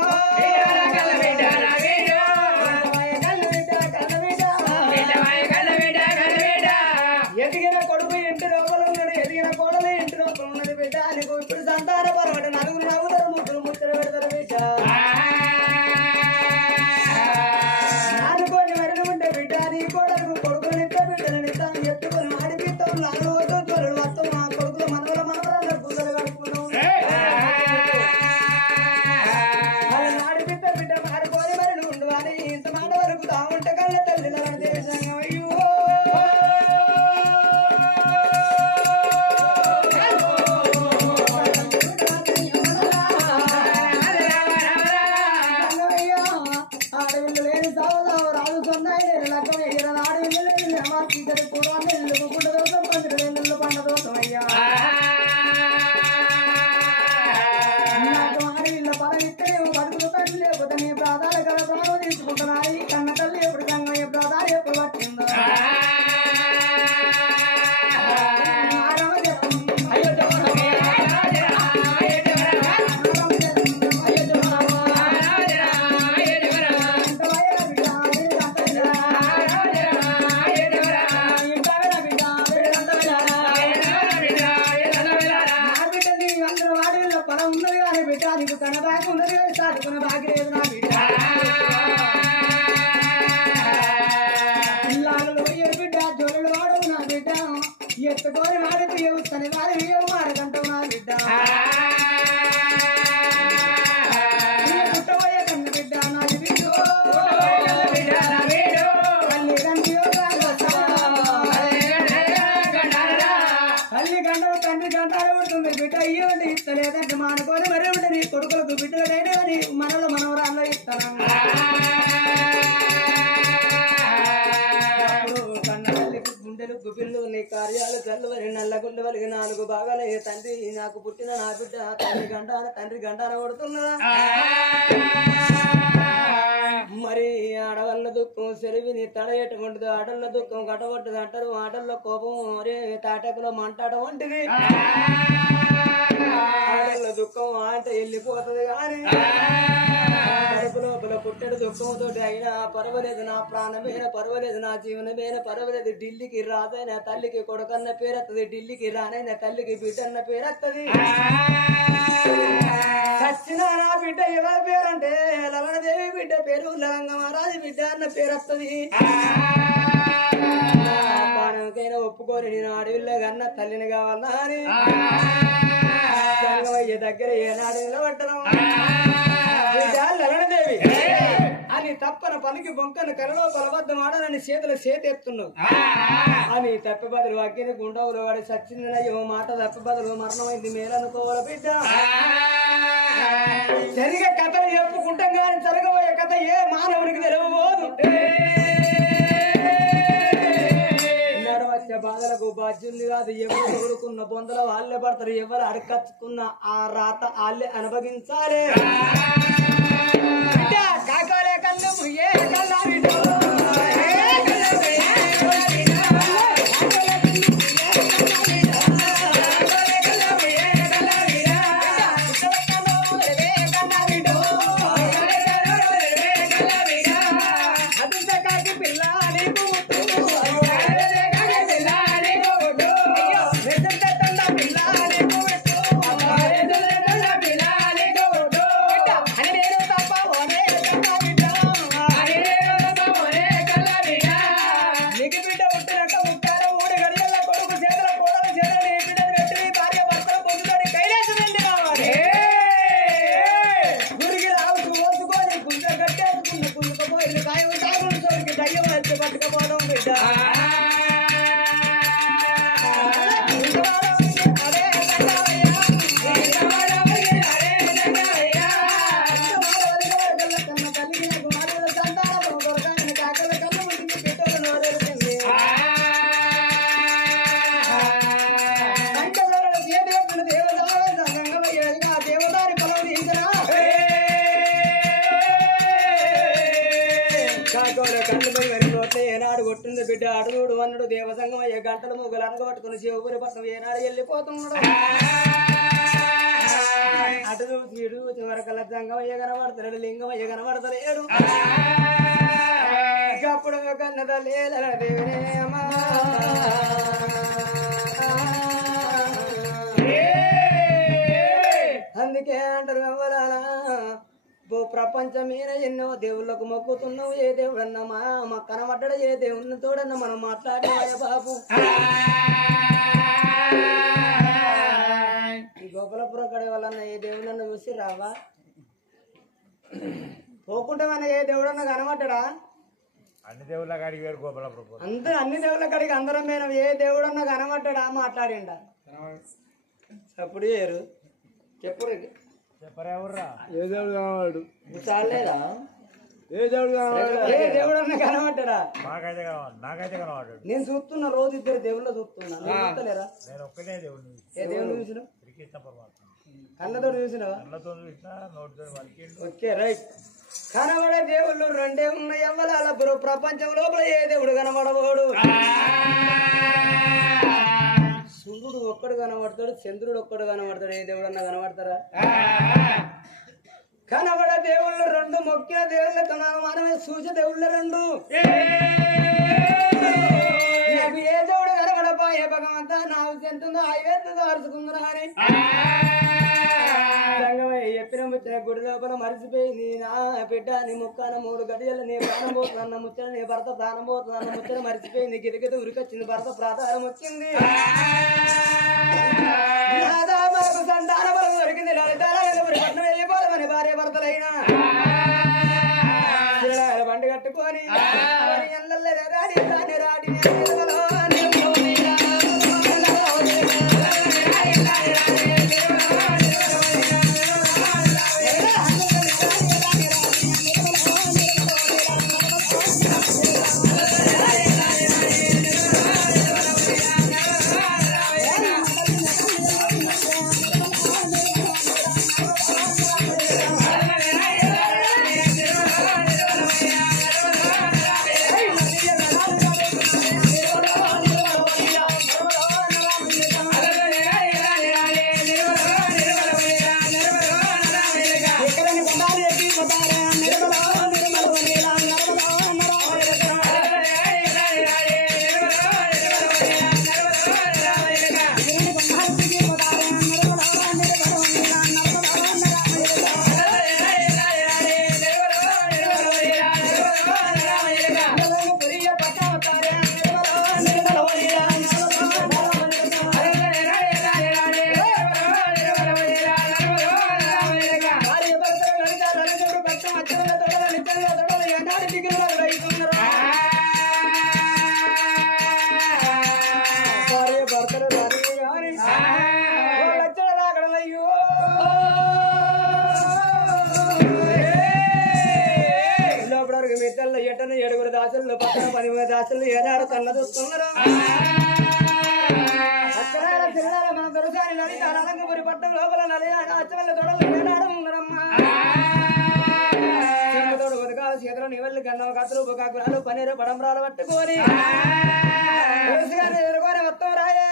ఎదిగిన కొడుకు ఇంటి లోపల ఉన్నాడు ఎదిగిన కోడలు ఇంటి లోపల ఉన్నది బిడ్డ నీకు ఇప్పుడు సంతాన పరమట 4 నవ్వుతారు 3 ముచ్చట పెడతారు బిడ్డ ఆడుకున్న బాకి లేదు నా బిడ్డ పిల్లలు బిడ్డ జోలు వాడు నా బిడ్డ ఎత్తుకొని వాడికి తన వారి మారకంటావు నా బిడ్డ పుట్టబోయే కన్ను బిడ్డ నాది బిడ్డ తల్లి గంటలు తండ్రి గంటలు ఉంటుంది బిడ్డ ఇవ్వండి ఇస్తలేదంటే మానుకొని మరి ఉంటే నీ కొడుకులకు బిడ్డలైనా నీ మనలో మనవరాల్లో ఇస్తాను గుండెలు గుబిళ్ళు నీ కార్యాలు చల్లవని నల్లగుండె వలిగి 4 భాగాలు తండ్రి నాకు పుట్టిన నా బిడ్డ తండ్రి గంటాన కొడుతున్నా మరి ఆడవాళ్ళ దుఃఖం సెలివిని తడయేటటువంటిది ఆటల్లో దుఃఖం గటబట్టదు అంటారు ఆటల్లో కోపం ఒరే తాటకులో మంటాట వంటిది ఆటల్లో దుఃఖం ఆట వెళ్ళిపోతుంది కానీ కడుపు లోపల పుట్టడు దుఃఖంతో అయినా పర్వాలేదు నా ప్రాణమైన పర్వాలేదు నా జీవనమైన పర్వాలేదు ఢిల్లీకి రాదైనా తల్లికి కొడుకన్న పేరత్తది ఢిల్లీకి రానైనా తల్లికి బిడ్డన్న పేరత్తది సచ్చిన నా బిడ్డ ఎవరి పేరంటే లవణదేవి బిడ్డ పేరు లవంగమహారాజు బిడ్డ అన్న పేరత్తది పానకైనా ఒప్పుకోని నేను అడవిలో కన్నా తల్లిని కావాలన్నా అని సంగమయ్య దగ్గర ఏనాడు నిలబట్టను లవణదేవి అని తప్పన పనికి బొంకను కలలో బలబద్దం ఆడనని చేతుల చేతెత్తున్నావు అని తప్పి బదులు అగ్గిని గుండవులు వాడి సచ్చిందనయ్యో మాట తప్పి బదులు మరణమైంది మేలనుకోవాలి బిడ్డ జరిగే కథలు చెప్పుకుంటాం కానీ జరగబోయే కథ ఏ మానవునికి తెలియబోదు నడవచ్చే బాధలకు బాధ్యులు కాదు ఎవరు కొడుకున్న బొందల వాళ్ళే పడతారు ఎవరు అడకచ్చుకున్న ఆ రాత వాళ్ళే అనుభవించాలి కాకాలే కళ్ళు ఏ కల్లా ఏనాడు కొట్టింది బిడ్డ అడుగుడు వన్నుడు దేవసంగమయ్య గంటలు ముగ్గులు అనగొట్టుకుని శివపురి పట్టణం ఏనాడు వెళ్ళిపోతున్నాడు అటు చూసి ఇడు చివరకల్ల సంగమయ్య కనబడతాడు లింగమయ్య కనబడతలేడు అప్పుడు కన్నద లేల దేవినే అమ్మా అందుకే అంటారు ప్రపంచం మీద ఎన్నో దేవుళ్ళకు మొక్కుతున్నావు ఏ దేవుడన్నా మా కనబడ్డా ఏ దేవుడిని తోడన్నా మనం మాట్లాడే బాబు గోపాలపురం కడే వాళ్ళన్నా ఏ దేవుడన్నా చూసి రావా పోకుంటే మన ఏ దేవుడన్నా కనబడ్డా అన్ని దేవుళ్ళ కాడికి వేరు గోపాలపురం అందరూ అన్ని దేవుళ్ళ కాడికి అందరం మేము ఏ దేవుడన్నా కనబడ్డా మాట్లాడిండ అప్పుడు ఏరు చెప్పుడు చెప్పరెవర్రా ఏ దేవుడు కనవాడు చాలేదా ఏ దేవుడు కనవాడు ఏ దేవుడు అన్న కనబడ్డా నాకైతే కనవాడు నేను చూస్తున్నా రోజు 2 దేవుళ్ళ చూస్తున్నా చూస్తలేరా నేను ఒక్కనే దేవుడిని ఏ దేవుడు చూసినావు శ్రీకృష్ణ పరమాత్మ కళ్ళతో చూసినావా కళ్ళతో చూసినా నోటితో వలికిండు ఓకే రైట్ కనబడే దేవుళ్ళు 2 ఉన్నాయి అవ్వాల ప్రపంచం లోపల ఏ దేవుడు కనబడబోడు సూర్యుడు ఒక్కడు కనబడతాడు చంద్రుడు ఒక్కడు కనబడతాడు ఏ దేవుడు అన్నా కనబడతారా కనబడే దేవుళ్ళు 2 మొక్కిన దేవుళ్ళ మనమే చూసే దేవుళ్ళ 2 నాకు ఏ దేవుడు కనబడపోయే భగవంతా నాకు ఎంతుందో 5 అరుచుకుందా అని చెప్పిన గుడి లోపల మరిచిపోయింది నా బిడ్డ నీ ముక్కన 3 గడియలు నీ ప్రాణం పోతుందన్న ముచ్చట నీ భర్త ప్రాణం పోతుందన్న ముచ్చట మరిచిపోయింది గిరిగిత ఉరికొచ్చింది భర్త ప్రాధారం వచ్చింది మనకు సంతాన బలం దొరికింది పట్నం వెళ్ళిపోదామని భార్య భర్తలైనా బండి కట్టుకొని రాడి రాడి రాడి ఎటను 7 దాసులు పక్కన 10 దాసులు ఏనాడు కళ్ళ చూస్తున్నారు మన దొరసాని నడిత అనంతపురి పట్టం లోపల అచ్చవల్ల తోడలు ఏనాడు ఉన్నారమ్మా తోడు బతకాలు చేతులు నివల్లి గన్నవ కత్తులు కాకురాలు పన్నీరు పడంబరాలు పట్టుకొని ఎదుర్కొని మొత్తం రాయే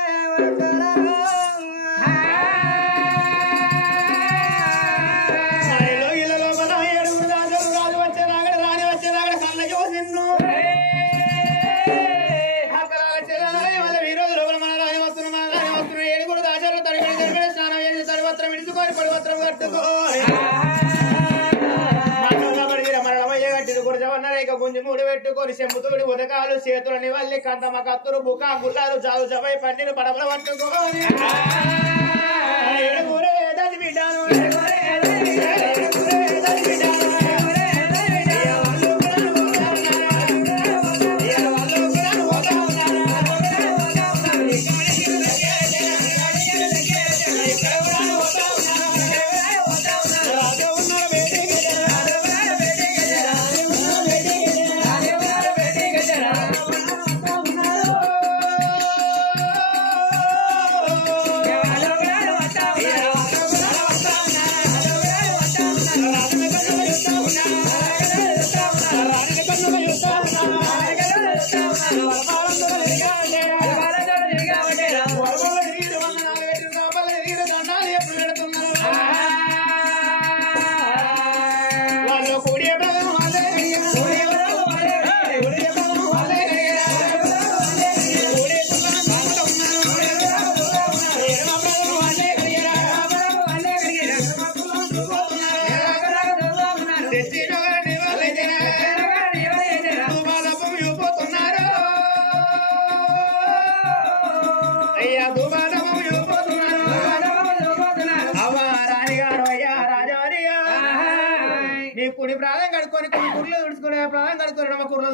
గుంజి మూడు పెట్టుకొని చెంబుతోడి ఉదకాలు చేతులని వల్లి కందమ కత్తులు బుకా గుల్లాలు జాలు జవై పన్నీరు పడవలు పట్టుకొని బిడ్డాను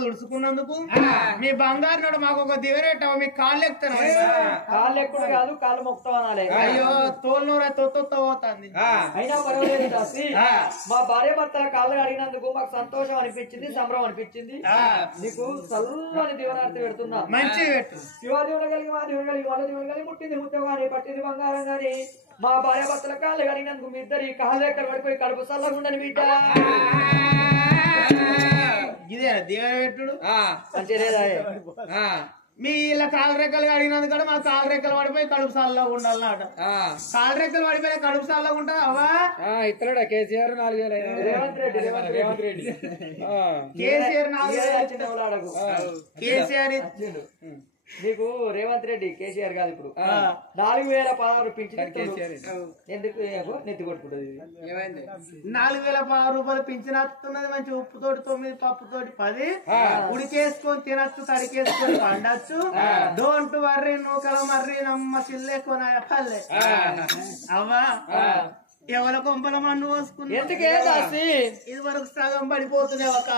తుడుచుకున్నందుకు మీ బంగారు నాడు మాకు ఒక దివరేట మీ కాళ్ళు ఎక్కుతాను కాళ్ళు ఎక్కుడు కాదు కాళ్ళు మొక్తం అనాలి అయ్యో తోలునూర తొత్తుపోతుంది అయినా పర్వాలేదు దాసి మా భార్య భర్తల కాళ్ళు అడిగినందుకు మాకు సంతోషం అనిపించింది సంబరం అనిపించింది నీకు చల్లని దీవనార్థి పెడుతున్నా మంచి పెట్టు శివ దీవెన కలిగి మా దీవెన కలిగి వాళ్ళ దీవెన కలిగి ముట్టింది ముత్యం గాని పట్టింది బంగారం గాని మా భార్య భర్తల కాళ్ళు అడిగినందుకు మీ ఇద్దరు కాళ్ళు ఎక్కడ పడిపోయి కడుపు చల్లకుండని బిడ్డ ఇదే దీవెన పెట్టుడు మంచిగా మీ ఇలా కాలు రెక్కలు అడిగినందుకు కూడా మా కాలు రెక్కలు పడిపోయి కడుపు సాల్లో ఉండాలన్నమాట కాలు రెక్కలు పడిపోయిన కడుపు సాల్లో ఉంటా అవా ఇతరుడా కేసీఆర్ 4,000 రేవంత్ రెడ్డి కేసీఆర్ 4,000 కేసీఆర్ నీకు రేవంత్ రెడ్డి కేసీఆర్ కాదు ఇప్పుడు 4016 పింఛన్ ఎందుకు నెత్తి కొట్టుకుంటది 4016 రూపాయలు పింఛన్ వస్తున్నది. మంచి ఉప్పుతోటి 9 పప్పుతోటి 10 ఉడికేసుకొని తినచ్చు, తడికేసుకొని పండచ్చు. డోంట్ వర్రీ నూకల మర్రి నమ్మ సిల్లే కొన పల్లె అవ్వా ఎవరి కొంపల మన్ను పోసుకున్నా ఎందుకే ఇది వరకు సగం పడిపోతున్నాయి ఒక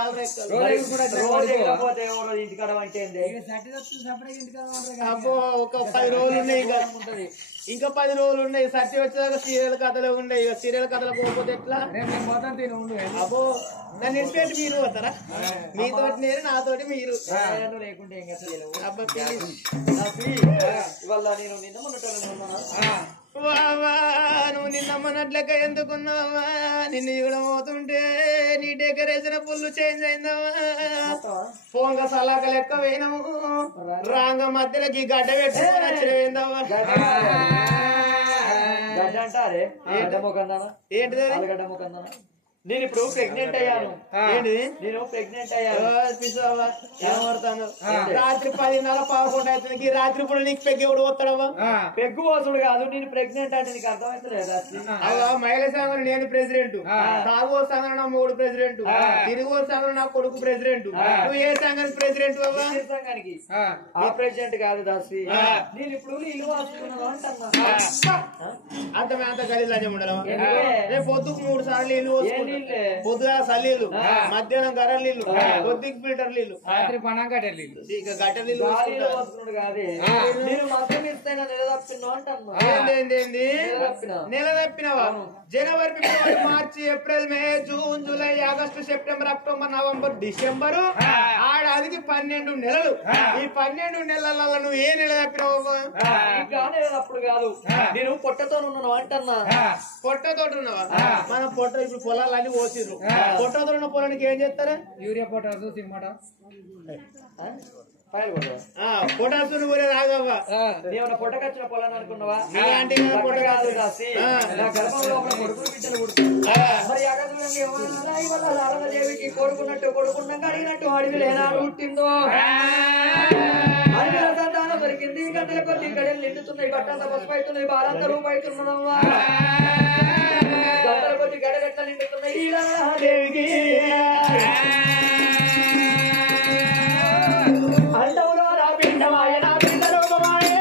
ఇంటికాడ అంటే అబ్బో ఒక 10 రోజులు ఉన్నాయి. ఇంకా 10 రోజులు ఉన్నాయి. సర్టి వచ్చేదాకా సీరియల్ కథలు ఉన్నాయి. ఇక సీరియల్ కథలు పోతే ఎట్లా? అబ్బో నన్ను ఇన్స్పెక్ట్ మీరు పోతారా? మీతోటి నేను, నాతోటి మీరు. లేకుంటే అబ్బా ఇవాళ నేను నిన్న నువ్వు నిన్నమ్మన్నట్లెక్క ఎందుకున్నావా? నిన్ను ఇవ్వడం పోతుంటే నీ డెకరేషన్ ఫుల్ చేంజ్ అయిందవా? ఫోన్గా సలాక లెక్క పోయినాము. రాంగ మధ్యలోకి గడ్డ పెట్టుకొని వచ్చినవేందవా? గడ్డ అంటారే ఏంటిది? గడ్డ మొకందా? నేను ఇప్పుడు ప్రెగ్నెంట్ అయ్యాను. ఏంటిది? నేను ప్రెగ్నెంట్ అయ్యాను. ఏమడతాను? రాత్రి 10:30 11 అవుతుంది. రాత్రి కూడా నీకు పెగ్గు ఎవడు పోతాడవా? పెగ్గు పోసుడు కాదు, నేను ప్రెగ్నెంట్ అంటే నీకు అర్థమవుతలేదు. మహిళా సంఘం నేను ప్రెసిడెంట్, తాగు సంఘం నా మూడు ప్రెసిడెంట్, తిరుగు సంఘం నా కొడుకు ప్రెసిడెంట్. నువ్వు ఏ సంఘానికి ప్రెసిడెంట్? సంఘానికి ఆ ప్రెసిడెంట్ కాదు దాసి. నేను ఇప్పుడు ఇల్లు వాసుకున్నాను అంటున్నా. అంత గలీజ్ అని ఉండడం. రేపు పొద్దుకు 3 సార్లు ఇల్లు పొద్దుగా సల్లీలు, మధ్యాహ్నం గర్ర నీళ్లు, పొద్దుకి ఫిల్టర్ నీళ్లు, రాత్రి పణం గట్టర్ నీళ్లు, ఇక గట్టర్ నీళ్లు కాదే. నేను మతం ఇస్తాను నిలదప్పినా అంటున్నా. నెల తప్పినవా? జనవరి, ఫిబ్రవరి, మార్చి, April, May, June, July, August, September, October, November, December, ఆడాదికి 12 నెలలు. ఈ 12 నెలల నువ్వు ఏ నెల తప్పినావు? అప్పుడు కాదు, నేను పొట్టతో ఉన్నాను అంటన్నా. పొట్టతో ఉన్నావా? మన పొట్ట ఇప్పుడు పొలాలన్నీ పోసిర్రు. పొట్టతో ఉన్న పొలానికి ఏం చేస్తారా? యూరియా పొటాసు సినిమాట పొటాసు ఊరే రాగవ్వా. ఏమన్నా పొట్టకొచ్చిన పొలాన్ని అనుకున్నావా? అంటే పొట్ట కాదు దేవికి కొడుకున్నట్టు కొడుకున్నాక అడిగినట్టు అడిగి లేనా పుట్టిందో. అడిగిన సంతానం దొరికింది. గంటల కొద్ది గడియలు నిండుతున్నాయి, బట్టంతా పసుపు అవుతున్నాయి, బాలంతా రూపు అవుతున్నావా? గంటల కొద్ది గడలు ఎట్లా నిండుతున్నాయి దేవికి? అండవులో నా పిండమాయ, నా పిండ రూపమాయే,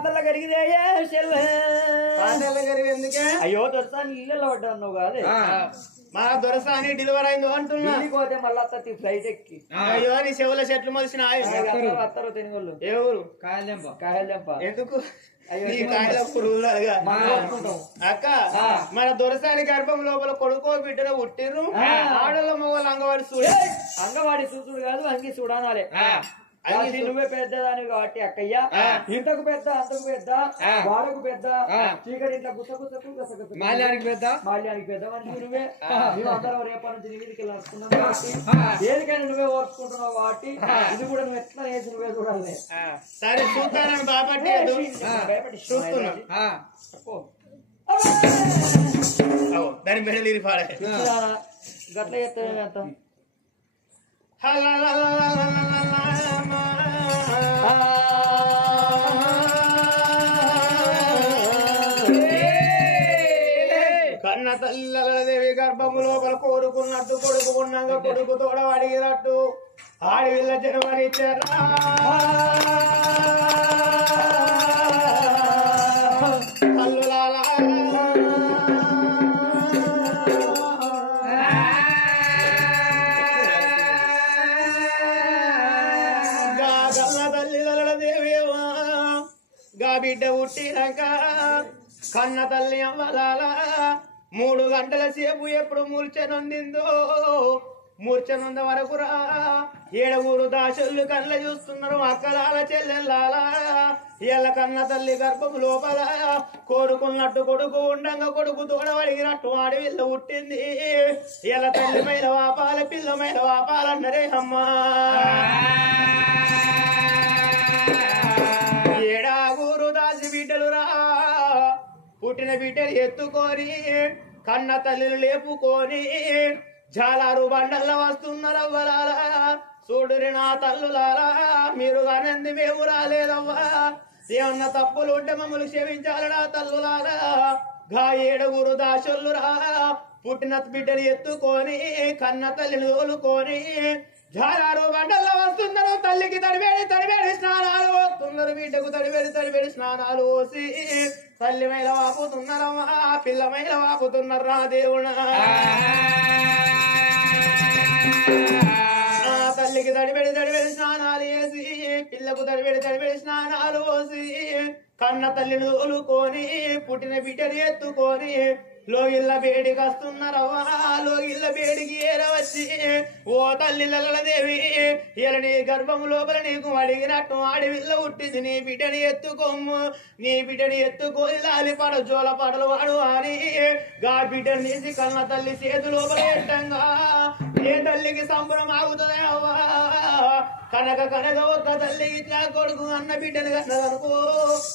పాతల కరిగిదే పాటలు గారి ఎందుకే అయ్యో దొరసాని ఇళ్ళలో పడ్డాను కాదే మా దొరసాని డెలివరీ అయిందో అంటున్నా పోతే మళ్ళీ అత్త ఫ్లైట్ ఎక్కి అయ్యో నీ చెవుల చెట్లు మొలిసిన అత్తరు తినగోళ్ళు ఏ ఊరు కాయలెంప ఎందుకు నీ కాయల పురుగులుగా అక్క మన దొరసాని గర్భం లోపల కొడుకో బిడ్డను పుట్టిర్రు ఆడల మొగలు అంగవాడి చూడ అంగవాడి చూసుడు కాదు అంగి చూడాలి నువ్వే పెద్దదాని కాబట్టి అక్కయ్య ఇంతకు పెద్ద అంతకు పెద్ద వాడకు పెద్ద చీకటి ఇంట్లో గుసగుసకు మాల్యానికి పెద్ద మనిషి నువ్వే మేమందరం రేపటి నుంచి నీ మీదకి వెళ్ళి కాబట్టి దేనికైనా నువ్వే ఓర్చుకుంటున్నావు కాబట్టి ఇది కూడా నువ్వు ఎట్లా వేసి నువ్వే చూడాలి సరే చూస్తానని బాపట్టి చూస్తున్నా దాని మెడలు పాడే గట్ల చేస్తానే అంత కన్న తల్లిదేవి గర్భము లోపల కోరుకున్నట్టు కొడుకున్నాక కొడుకు తోడ అడిగినట్టు ఆడవిల్ల జన్మనిచ్చారా తల్లులాలా బిడ్డ పుట్టినాక కన్న తల్లి అవ్వాల 3 గంటల సేపు ఎప్పుడు మూర్ఛనొందిందో మూర్ఛనొంద వరకు రా 7 దాసులు కళ్ళ చూస్తున్నారు అక్కలాల చెల్లెల్లాల ఇళ్ళ కన్న తల్లి గర్భం లోపల కోరుకున్నట్టు కొడుకు ఉండంగా కొడుకు తోడవడిగినట్టు ఆడవిల్ల పుట్టింది ఇళ్ళ తల్లి మీద వాపాల పిల్ల మీద వాపాలన్నరే అమ్మా బిడ్డలు రా పుట్టిన బిడ్డలు ఎత్తుకొని కన్న తల్లిని లేపుకొని జాలారు బండల్లో వస్తున్నారవ్వలాలా చూడురి నా తల్లులారా మీరు ఆనంది మేము రాలేదవ్వా ఏమన్నా తప్పులు ఉంటే మమ్మల్ని క్షమించాలి నా తల్లులారా గా 7 దాసులు రా పుట్టిన బిడ్డలు ఎత్తుకొని కన్న తల్లిని తోలుకొని జాలారు బండల్లో వస్తున్నారు తల్లికి తడివేడి స్నానాలు పోతున్నారు బిడ్డకు తడివేడి స్నానాలు పోసి తల్లి మీద వాపుతున్నారమ్మా పిల్ల మీద వాపుతున్నారా దేవుడా తల్లికి తడివేడి స్నానాలు వేసి పిల్లకు తడివేడి స్నానాలు పోసి కన్న తల్లిని తోలుకొని పుట్టిన బిడ్డని ఎత్తుకొని లోగిళ్ళ వేడికి వస్తున్నారవ్వా లోగిళ్ళ వేడికి ఏరవచ్చి ఓ తల్లి లల్లదేవి ఇలా నీ గర్భం లోపల నీకు అడిగినట్టు ఆడవిల్ల పుట్టింది నీ బిడ్డని ఎత్తుకోము నీ బిడ్డని ఎత్తుకొని లాలి పడ జోల పడలు వాడు అని గా బిడ్డని తీసి కన్న తల్లి చేతు లోపల పెట్టంగా ఏ తల్లికి సంబరం ఆగుతుంది అవ్వా కనక ఒక్క తల్లి ఇట్లా కొడుకు అన్న బిడ్డను కన్నదనుకో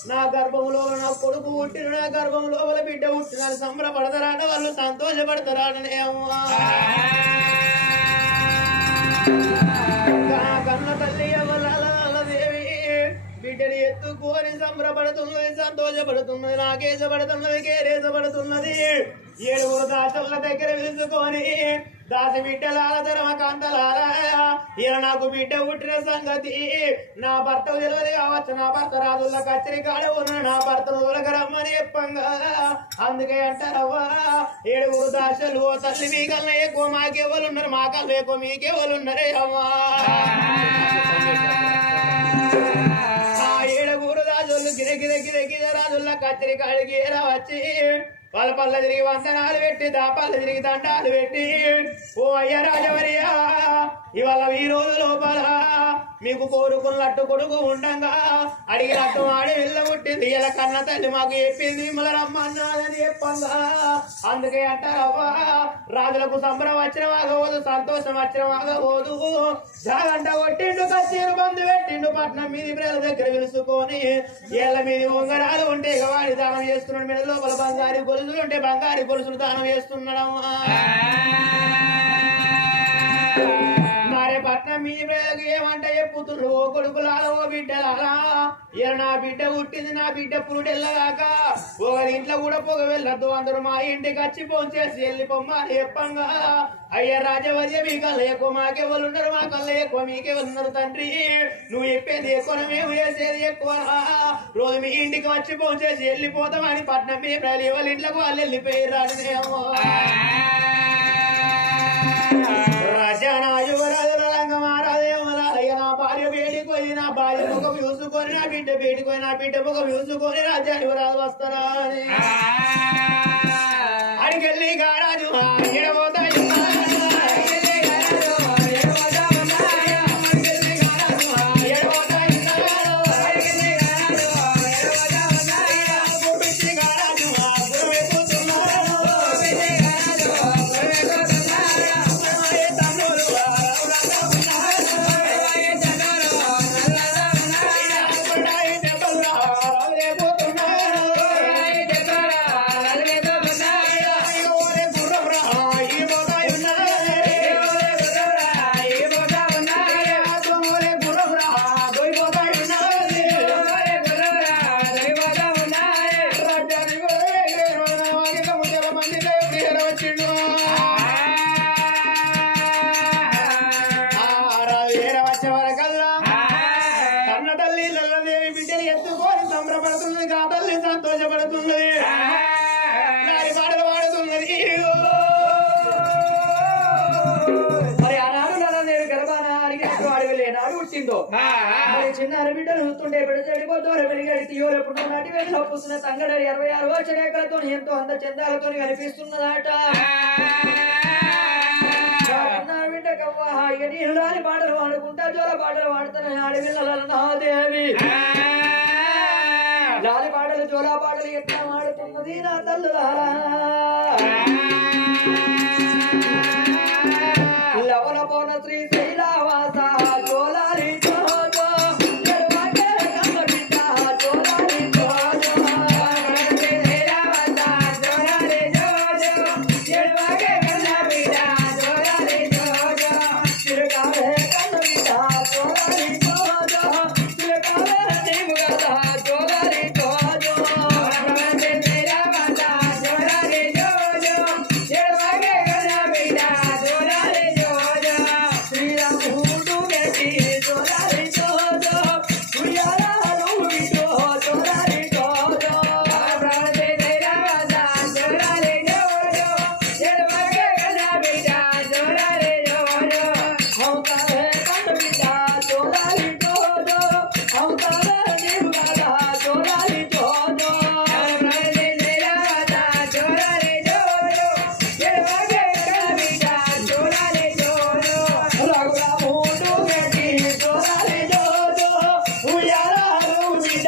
నా గర్భంలో నా కొడుకు పుట్టిన నా గర్భం లోపల బిడ్డ పుట్టిన సంబరపడతారాట వాళ్ళు సంతోషపడతారాటనే అమ్మా కన్న తల్లి దేవి బిడ్డని ఎత్తుకొని సంబరపడుతున్నది సంతోషపడుతున్నది నాకేసపడుతున్నది కేరేసపడుతున్నది 7 దాసుల దగ్గర పిలుచుకొని దాసి బిడ్డలాల ధర్మ కాంతలాల ఇలా నాకు బిడ్డ పుట్టిన సంగతి నా భర్త తెలియదు కావచ్చు నా భర్త రాజుల కచ్చరి కాడ ఉన్న నా భర్తను తొలగరమ్మని చెప్పంగా అందుకే అంటారవ్వా 7 దాసులు ఓ తల్లి మీకల్లా ఎక్కువ మాకెవరున్నారు మాకల్లా ఎక్కువ మీకెవరున్నారే అమ్మా 7 రాజులు గిరగిర రాజుల కచ్చరి కాడికి వచ్చి వాళ్ళ పళ్ళ తిరిగి వందనాలు పెట్టి దాపాలు తిరిగి దండాలు పెట్టి ఓ అయ్య రాజవరియా ఇవాళ ఈ రోజు లోపల మీకు కోరుకున్నట్టు కొడుకు ఉండంగా అడిగినట్టు ఆడి వెళ్ళ పుట్టింది ఇలా కన్న తల్లి మాకు చెప్పింది మిమ్మల్ని రమ్మన్నాదని చెప్పంగా అందుకే అంటారవ్వా రాజులకు సంబరం వచ్చిన వాగబోదు సంతోషం వచ్చిన వాగబోదు జాగంట కొట్టిండు కచ్చీరు బంధు పెట్టిండు పట్నం మీది ప్రేల దగ్గర పిలుచుకొని ఏళ్ళ మీది ఉంగరాలు ఉంటే ఇక వాడి దానం చేస్తున్నాడు మీద లోపల బంగారు గొలుసులు ఉంటే బంగారు గొలుసులు దానం చేస్తున్నాడమ్మా మరి పట్నం మీ ప్రేమకు ఏమంటే చెప్పుతున్నారు ఓ కొడుకులారా ఓ బిడ్డలారా ఇలా నా బిడ్డ పుట్టింది నా బిడ్డ పురుడెల్లగాక ఒకరి ఇంట్లో కూడా పొగ వెళ్ళద్దు అందరూ మా ఇంటికి వచ్చి ఫోన్ చేసి వెళ్ళిపోమ్మా చెప్పంగా అయ్యా రాజవర్య మీ కళ్ళ ఎక్కువ మాకెవరు ఉన్నారు మా కళ్ళ ఎక్కువ మీకెవరు ఉన్నారు తండ్రి నువ్వు చెప్పేది ఎక్కువ మేము చేసేది ఎక్కువ రోజు మీ ఇంటికి వచ్చి ఫోన్ చేసి వెళ్ళిపోతామని పట్నం మీ ప్రజలు వాళ్ళ ఇంట్లోకి వాళ్ళు వెళ్ళిపోయి రాజనేమో రాజానా యువరాజు రంగమారాజేమయ్య నా భార్య వేడిపోయి నా భార్య ముఖం చూసుకొని నా బిడ్డ వేడిపోయి నా బిడ్డ ముఖం చూసుకొని రాజా యువరాజు వస్తారా అని అడికెళ్ళి గారాజు ఎడబోతాయి సంతోషపడుతున్నది పాటలు పాడుతున్నది మరి ఆనాడు నల్లదేవి గర్భాన అడిగినట్టు అడవి లేనాడు పుట్టిందో మరి చిన్న బిడ్డలు చూస్తుంటే పెడిపోతూ పెరిగాడు తీయోలు ఎప్పుడు నటి వేలు పుస్తున్న సంగడ 26 వచ్చరేఖలతో ఎంతో అంద చందాలతో కనిపిస్తున్నదాట బిడ్డ కవ్వా ఇక నేను రాని పాటలు పాడుకుంటా జోల పాటలు పాడుతున్నా అడవిదేవి లాలి పాటలు జోలా పాటలు ఎట్లా మాడుతున్నది నా తల్లులారా లవల పౌన శ్రీ శైలావాస జోలాలి జోజో ఎడమకే కమ్మ బిడ్డ జోలాలి జోజో శైలావాస జోలాలి జోజో ఎడమకే కమ్మ బిడ్డ జోలాలి జోజో చిరకాలే కమ్మ బిడ్డ జోలాలి జోజో చిరకాలే నీవు కదా జోలాలి జోజో శైలావాస జోలాలి జోజో ఎడమకే కమ్మ బిడ్డ జోలాలి జోజో శ్రీరాముడు గట్టి జోలాలి జోజో ఉయ్యాలలో విటో జోలాలి జోజో ప్రవతే శైలావాస జోలాలి జోజో ఎడమకే కమ్మ బిడ్డ జోలాలి జోజో హౌతాలే కమ్మ బిడ్డ జోలాలి జోజో హౌతాలే నీవు కదా జోలాలి జోజో ప్రవతే శైలావాస జోలాలి జోజో ఎడమకే కమ్మ బిడ్డ జోలాలి జోజో రఘురాముడు గట్టి జోలాలి జోజో ఉయ్యాలలో బిడ్డ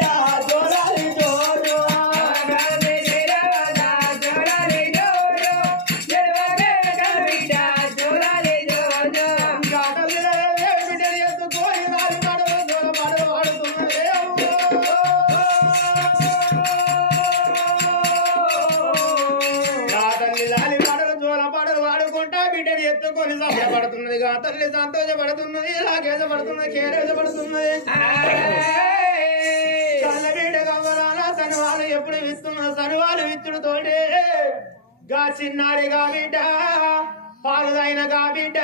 జోలాలి జోజో ప్రవతే శైలావాస జోలాలి జోజో ఎడమకే కమ్మ బిడ్డ జోలాలి జోజో బిడ్డలు ఎత్తుకోని నాలుగు పాటలు జోల పాటలు పాడుతున్నదే నా తల్లి లాలి పాటలు జోల పాటలు పాడుకుంటా బిడ్డని ఎత్తుకొని సంబరపడుతున్నది గా తల్లి సంతోషపడుతున్నది లాగేసపడుతున్నది కేరేసపడుతున్నది కళ్ళ బిడ్డ కవ్వరాల సనువాలు ఎప్పుడు విస్తున్న సనువాలు విత్తుడు తోడే గా చిన్నాడిగా బిడ్డ పాలుదైన గా బిడ్డ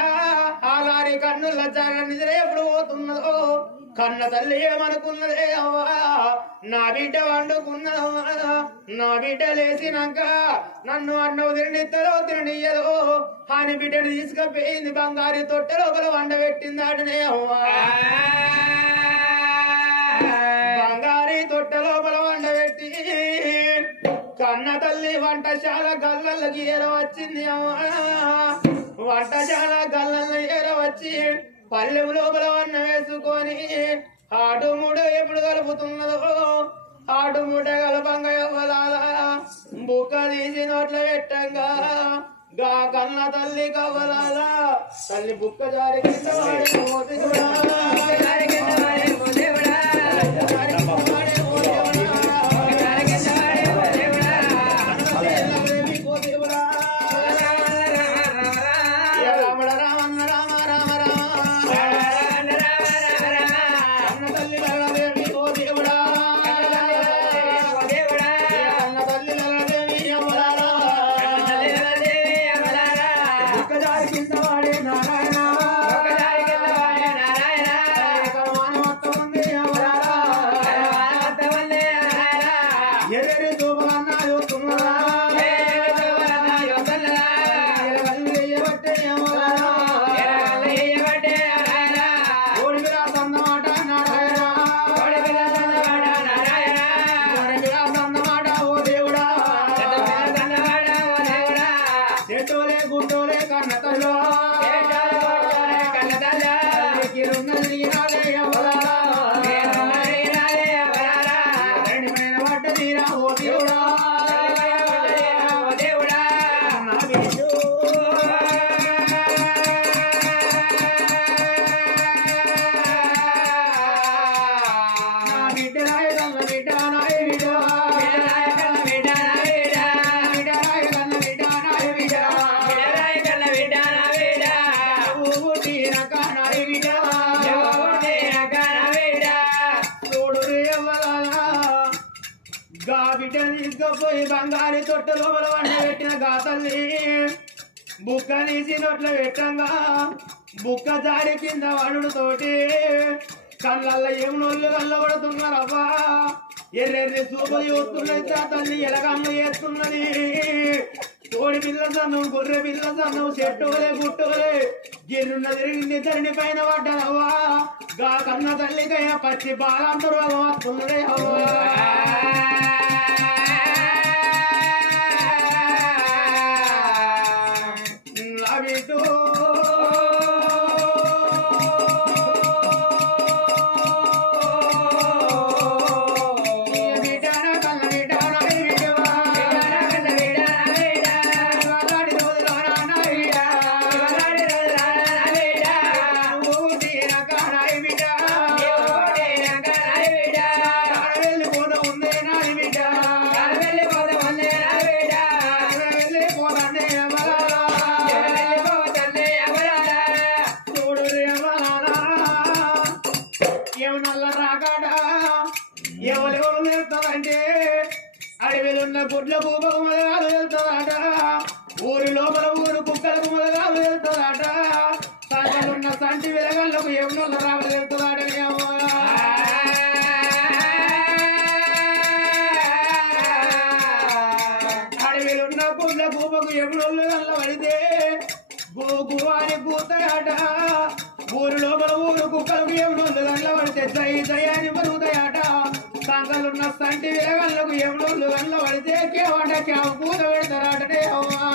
ఆలారి కన్నుల జర నిద్ర ఎప్పుడు పోతున్నదో కన్న తల్లి ఏమనుకున్నదే అవ్వా నా బిడ్డ వండుకున్నదవ్వా నా బిడ్డ లేచినాక నన్ను అన్నవు తిండిత్తలో తిండియ్యదో అని బిడ్డను తీసుకుపోయింది బంగారు తొట్టె లోపల వండబెట్టింది ఆడనే అవ్వా బంగారి తొట్టె లోపల వండబెట్టి కన్న తల్లి వంటశాల గల్లకి ఏరవచ్చింది అమ్మా వంటశాల గల్లకి ఏరవచ్చి పల్లెం లోపల వన్న వేసుకొని ఆటు మూడ ఎప్పుడు కలుపుతున్నదో ఆటు మూట కలపంగా ఇవ్వాల బుక్క తీసి నోట్ల పెట్టంగా గా కన్న తల్లి కవ్వలాల తల్లి బుక్క జారి కింద వాడి మోతి కూడా జారి కింద వాడి మోతి కూడా జారి కింద వాడి మోతి కూడా జారి కింద వాడి మోతి కూడా ప్రేమి కోతి కూడా రామ రామ రామ రామ రామ పోయి బంగారు తొట్ట లోపల వంట పెట్టిన గాతల్ని బుక్క తీసి నోట్ల పెట్టంగా బుక్క జారి కింద వడుడు తోటి కళ్ళల్లో ఏమునోళ్ళు కళ్ళబడుతున్నారవ్వా ఎర్రెర్రి సూపులు చూస్తున్నది తల్లి ఎలగమ్మ చేస్తున్నది కోడి పిల్ల సన్నం గొర్రె పిల్ల సన్నం చెట్టులే గుట్టులే గిర్రున్న తిరిగింది ధరణి పైన పడ్డారవ్వా గా కన్న తల్లికయ్య పచ్చి బాలంతరు వస్తున్నదే అవ్వా బిడ్డు గుడ్లకు మొదలు వెళ్తాడట ఊరి లోపల ఊరు కుక్కలకు మొదలు వెళ్తాడట సంటలున్న సంటి వెలగళ్ళకు ఎవరు రావలు వెళ్తాడని అడవిలున్న గుడ్ల కూపకు ఎవరు వల్ల పడితే గోగు అని కూతాయట ఊరి లోపల ఊరు కుక్కలకు ఎవరు గల్ల పడితే జై జయాన్ని పరుగుతాయట సంకలున్న సంటి వేగళ్ళకు ఎవరు గల్ల పడితే కేవట కేవ కూత పెడతారటనే అవ్వా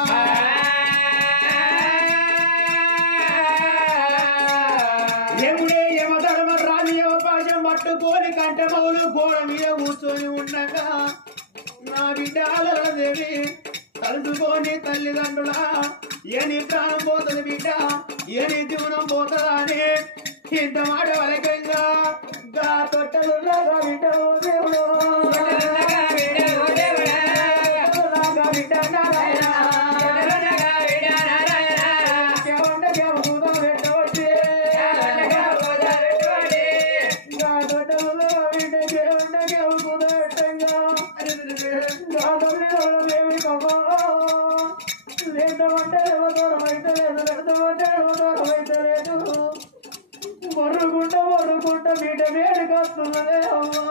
ఎముడే యమధర్మ రాజు యమపాశం పట్టుకొని కంటమౌలు గోడ మీద కూర్చొని ఉండగా నా బిడ్డదేవి తలుచుకొని తల్లిదండ్రుల ఏని ప్రాణం పోతుంది బిడ్డ ఏని జీవనం పోతుందా అని ఇంత మాట వలకంగా గా తొట్టలుగా బిడ్డ దేవుడు మరుగుంట బిడ్డ వేడుకొస్తున్నదే అమ్మా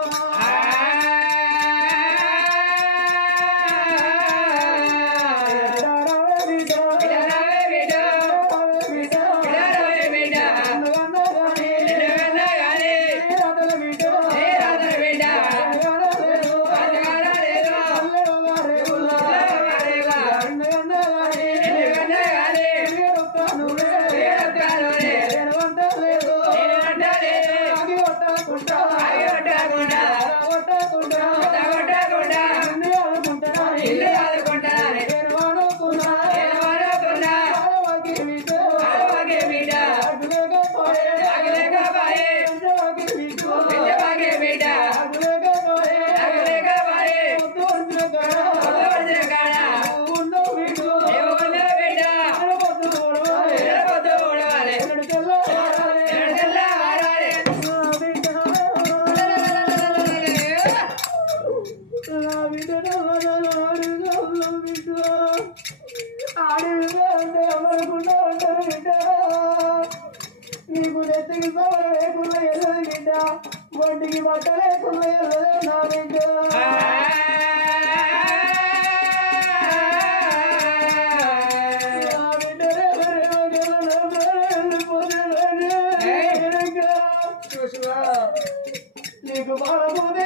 నీకు నెత్తికి సవర లేకుండా వెళ్ళదు బిడ్డ ఒంటికి బట్ట లేకుండా వెళ్ళదే నా బిడ్డ నీకు బాలపోతే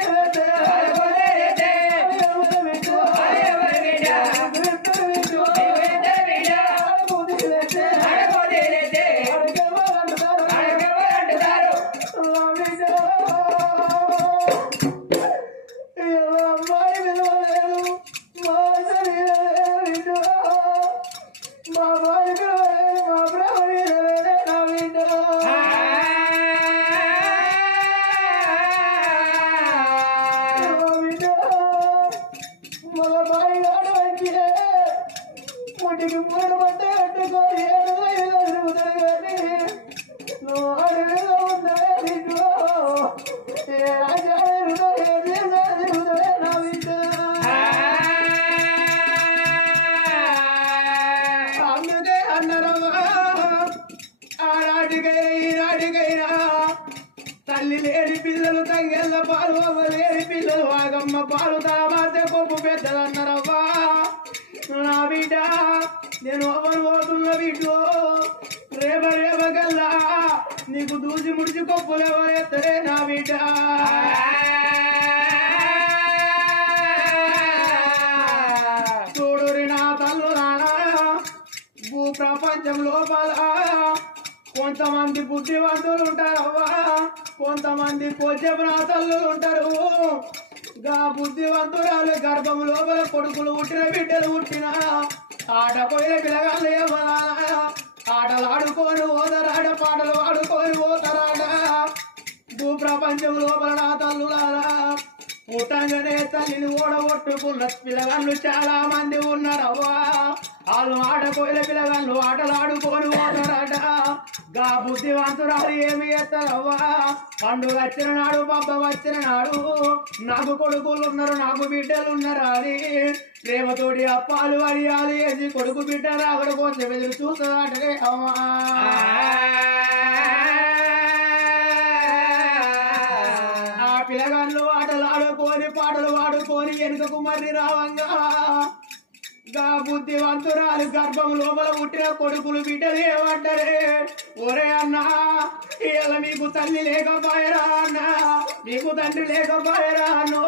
తల్లి లేని పిల్లలు తంగెళ్ళ పాలు అవ్వలేని పిల్లలు ఆగమ్మ పాలు తామాతే కొప్పు పెద్దదన్నారవ్వా నా బిడ్డ నేను అవ్వను పోతున్న బిడ్డో రేప రేపగల్లా నీకు దూసి ముడిచి కొప్పులు ఎవరెత్తరే నా బిడ్డ చూడురి నా తల్లు నానా భూ ప్రపంచం లోపల కొంతమంది బుద్ధివంతులు ఉంటారవ్వా కొంతమంది కొంచెం నా తల్లులు ఉంటారు గా బుద్ధివంతురాలు గర్భం లోపల కొడుకులు పుట్టిన బిడ్డలు పుట్టిన ఆటపోయిన పిల్లగాళ్ళు ఏమన్నా ఆటలు ఆడుకొని పోతారాడ పాటలు ఆడుకొని పోతారాడ భూ ప్రపంచం లోపల నా తల్లులారా పుట్టంగానే తల్లిని ఓడగొట్టుకున్న పిల్లగాళ్ళు చాలా మంది ఉన్నారవ్వా వాళ్ళు ఆడపోయిన పిల్లగాళ్ళు ఆటలు ఆడుకొని పోతారట గా బుద్ధివంతురాలు ఏమి చేస్తారవ్వా పండుగ వచ్చిన నాడు పబ్బ వచ్చిన నాడు నాకు కొడుకులు ఉన్నారు నాకు బిడ్డలు ఉన్నారా అని ప్రేమతోటి అప్పాలు అడియాలి వేసి కొడుకు బిడ్డ రావడ కోసం ఎదురు చూస్తాడే అమ్మా ఆ పిల్లగాళ్ళు ఆటలు ఆడుకొని పాటలు పాడుకొని వెనుకకు మర్రి రావంగా గా బుద్ధివంతురాలు గర్భం లోపల పుట్టిన కొడుకులు బిడ్డలు ఏమంటారే ఒరే అన్నా ఇలా మీకు తల్లి లేకపోయారా అన్నా మీకు తండ్రి లేకపోయారా అన్నో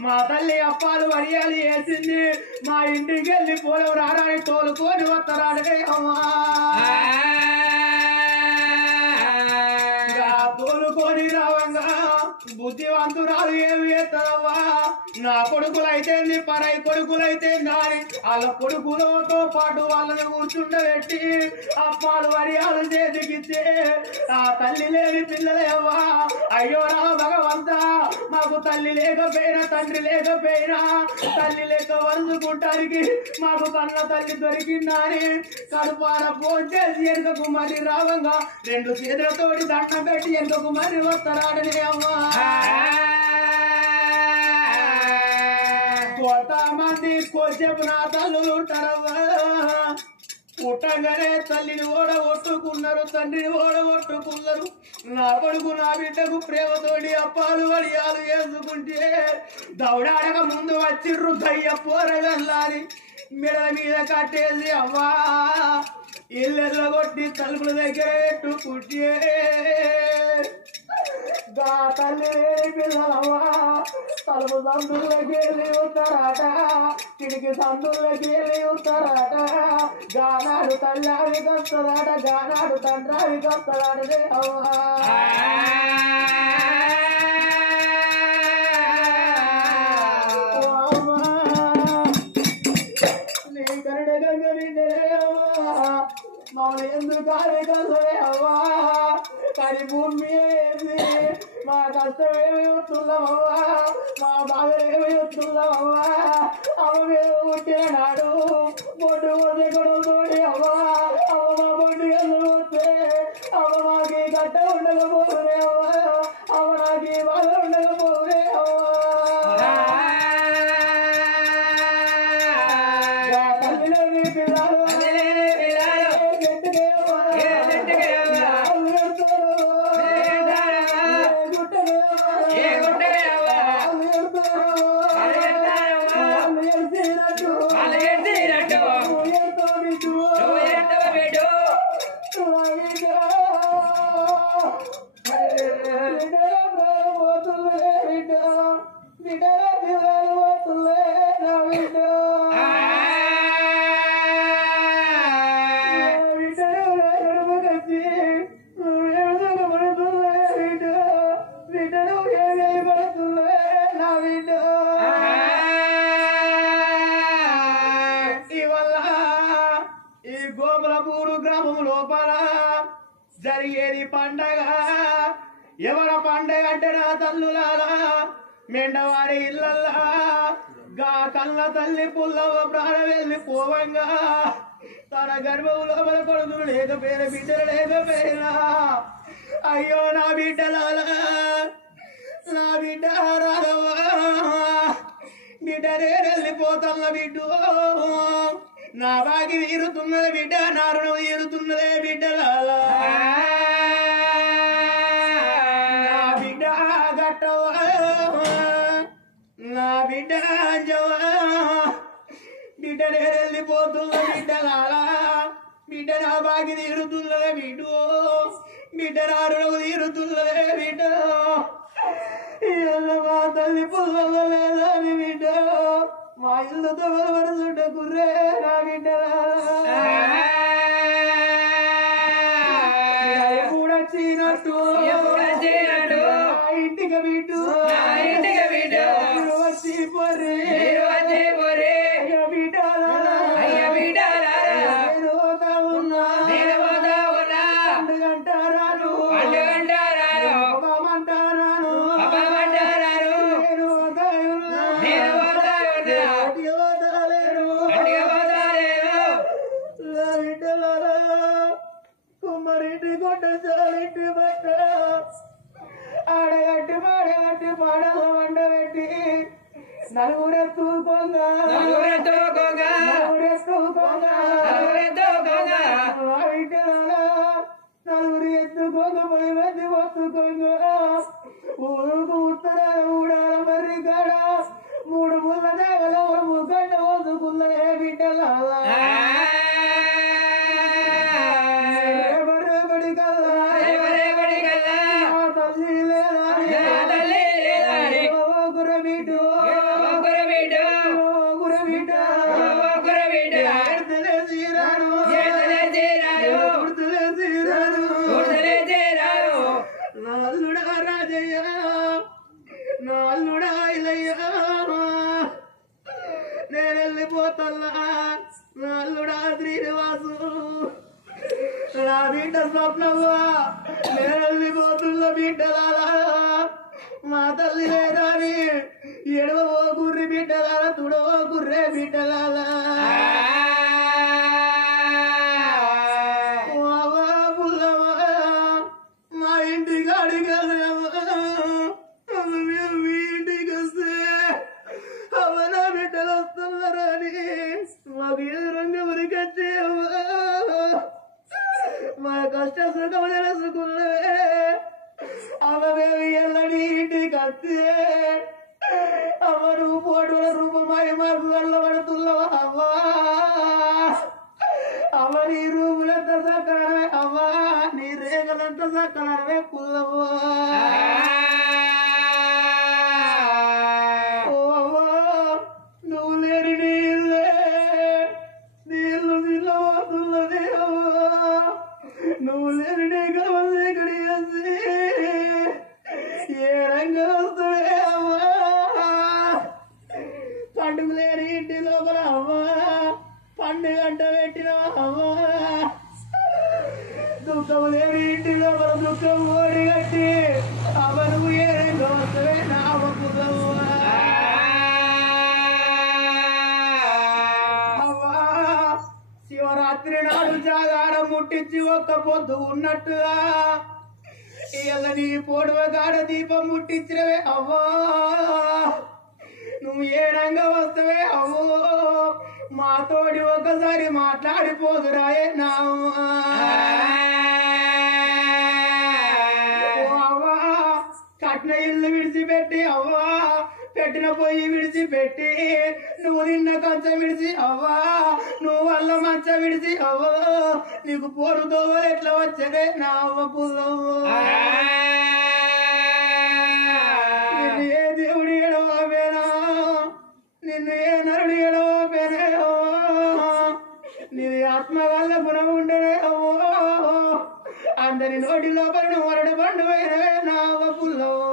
మా తల్లి అప్పాలు వడియాలు వేసింది మా ఇంటికి వెళ్ళి పోలవు రారాని తోలుకొని వస్తారాడే అమ్మా తోలుకొని రావంగా బుద్ధివంతురాలు ఏమి చేస్తారవ్వా నా కొడుకులైతే పరై కొడుకులైతే నాని వాళ్ళ కొడుకులతో పాటు వాళ్ళని కూర్చుండబెట్టి అప్పాలు వడియాలు చేతికిచ్చే ఆ తల్లి లేని పిల్లలేవ్వా అయ్యో రా భగవంతా మాకు తల్లి లేకపోయినా తండ్రి లేకపోయినా తల్లి లేక వరుసుకుంటానికి మాకు కన్న తల్లి దొరికిందని కడుపాన ఫోన్ చేసి వెనుకకు మరి రావంగా రెండు చేతులతోటి దండం పెట్టి వెనుకకు మరి వస్తారాడని అమ్మా కొంతమంది కొంచెం నా తల్లులు ఉంటారవ్వా పుట్టంగానే తల్లిని ఓడగొట్టుకున్నారు తండ్రిని ఓడగొట్టుకున్నారు నా కొడుకు నా బిడ్డకు ప్రేమతోటి అప్పాలు వడియాలు వేసుకుంటే దౌడాడక ముందు వచ్చిర్రు దయ్య పోరగల్లాని మెడల మీద కట్టేసి అవ్వా ఇళ్ళెల్ల కొట్టి తలుపుల దగ్గర పెట్టుకుంటే గా తల్లి లేని పిల్లలవ్వా తలుపు సందులకి వెళ్ళి ఉంటారట కిడికి సందులకి వెళ్ళి ఉంటారట గానాడు తల్లాడికి వస్తారట గానాడు తండ్రాడికి వస్తారటే అవ్వా నీ కరడ గంగ మమ్మల్ని ఎందుకు కాలేకలే అవ్వా కానీ భూమి వేసి మా కష్టం ఏమి వస్తున్నామవ్వా మా బాధ ఏమి వస్తున్నామవ్వా అమ్మ మీద పుట్టిన నాడు బొడ్డు పోతే కొడుతోటి అవ్వా అమ్మ మా బొడ్డు ఎదురు వస్తే అమ్మ మాకు ఈ గట్ట ఉండకపోతే అవ్వా అమ్మ నాకు ఈ బాధ ఉండకపోతే అవ్వా తల్లిలేని పిల్లలు జరిగేది పండగ ఎవర పండగ అంటే నా తల్లులాలా మెండవాడి ఇళ్ళల్లా గా కళ్ళ తల్లి పుల్లవ ప్రాణం వెళ్ళి పోవంగా తన గర్భంలో మన కొడుకులు లేకపోయిన బిడ్డలు లేకపోయినా అయ్యో నా బిడ్డలాలా నా బిడ్డ రాఘవా బిడ్డ నేరెళ్ళిపోతున్న బిడ్డు నా బాగి తీరుతున్నది బిడ్డ నా రుణం తీరుతున్నదే బిడ్డలాలా నా బిడ్డ నేను వెళ్ళిపోతున్నా బిడ్డలారా బిడ్డ నా బాగి తీరుతున్నదే బిడ్డు బిడ్డ నా రుణము తీరుతున్నదే బిడ్డ మా తల్లి పుల్లగా లేదని బిడ్డ మా ఇల్లుతో వరసుంట కుర్రే నా బిడ్డలారా ఎప్పుడొచ్చినట్టు ఇంటికి బిడ్డు వచ్చి పొర్రే కుమ్మరింటి కొట్ట చాలింటి బట్ట ఆడగట్టి పాడగట్టి పాడల వండ పెట్టి నలుగురెత్తుకోగా నలుగురు ఎత్తుకోగా 10 మంది వస్తుకోగా ఊరుకు ఉత్తరాల ఊడాల మర్రి కాడ 3 ముళ్ళ దేవల 3 గంట వస్తుకున్నదే బిడ్డలాలా నేను వెళ్ళిపోతున్నా నల్లుడా శ్రీనివాసు నా బిడ్డ స్వప్నవ్వా నేను వెళ్ళిపోతున్న బిడ్డలారా మా తల్లి లేదని ఎడవో గుర్రి బిడ్డలారా తుడవో గుర్రే బిడ్డలారా పుల్లవా మా ఇంటికి అడిగలవా మీ ఇంటికి వస్తే అవనా బిడ్డలు వస్తున్నారని మాకు ఎదురంగా ఉరికొచ్చేవా మా కష్ట సుఖం తెలుసుకున్నవే అవే ఎల్లడి ఇంటికి వస్తే అవ రూపోటుల రూపమై మాకు వెళ్ళబడుతున్నవా అవ్వా అవ నీ రూపులంత సక్కడమే అవ్వా నీ రేగలంత సక్కడమే పుల్లవ్వా నువ్వు లేని నీళ్ళు నిల్లబోతున్నది నువ్వు లేని కలవసి ఇక్కడి వేసి ఏ రంగు వస్తువే అమ్మా పండుగ లేని ఇంటి లోపల అమ్మా పండుగ అంట పెట్టినవా అమ్మా దుఃఖం లేని ఇంటి లోపల దుఃఖం ఓడి కట్టి అమ్మ నువ్వు ఏ రంగు వస్తువే నా పుల్లవ్వా శివరాత్రి నాడు జాగారం ముట్టించి ఒక్క పొద్దు ఉన్నట్టుగా ఇళ్ళ నీ పొడవ గాడ దీపం ముట్టించినవే అవ్వా నువ్వు ఏ రంగా వస్తావే అవ్వో మాతోడి ఒకసారి మాట్లాడిపోదురాయే నా అవ్వా కట్న ఇల్లు విడిచిపెట్టి అవ్వా పెట్టిన పొయ్యి విడిచిపెట్టి నువ్వు నిన్న కంచం విడిచి అవ్వా నువ్వు వల్ల మంచ విడిచి అవ్వో నీకు పోరు దోవలు ఎట్లా వచ్చనే నా అవ్వ పుల్లవ్వ నిన్ను ఏ దేవుడు ఎడవబేనా నిన్ను ఏ నరుడు ఎడవబేనే నీది ఆత్మ వల్ల గుణం ఉండనే అవ్వో అందరి నోటి లోపల నువ్వు వరడు బండు పోయినవే నా అవ్వ పుల్లవ్వ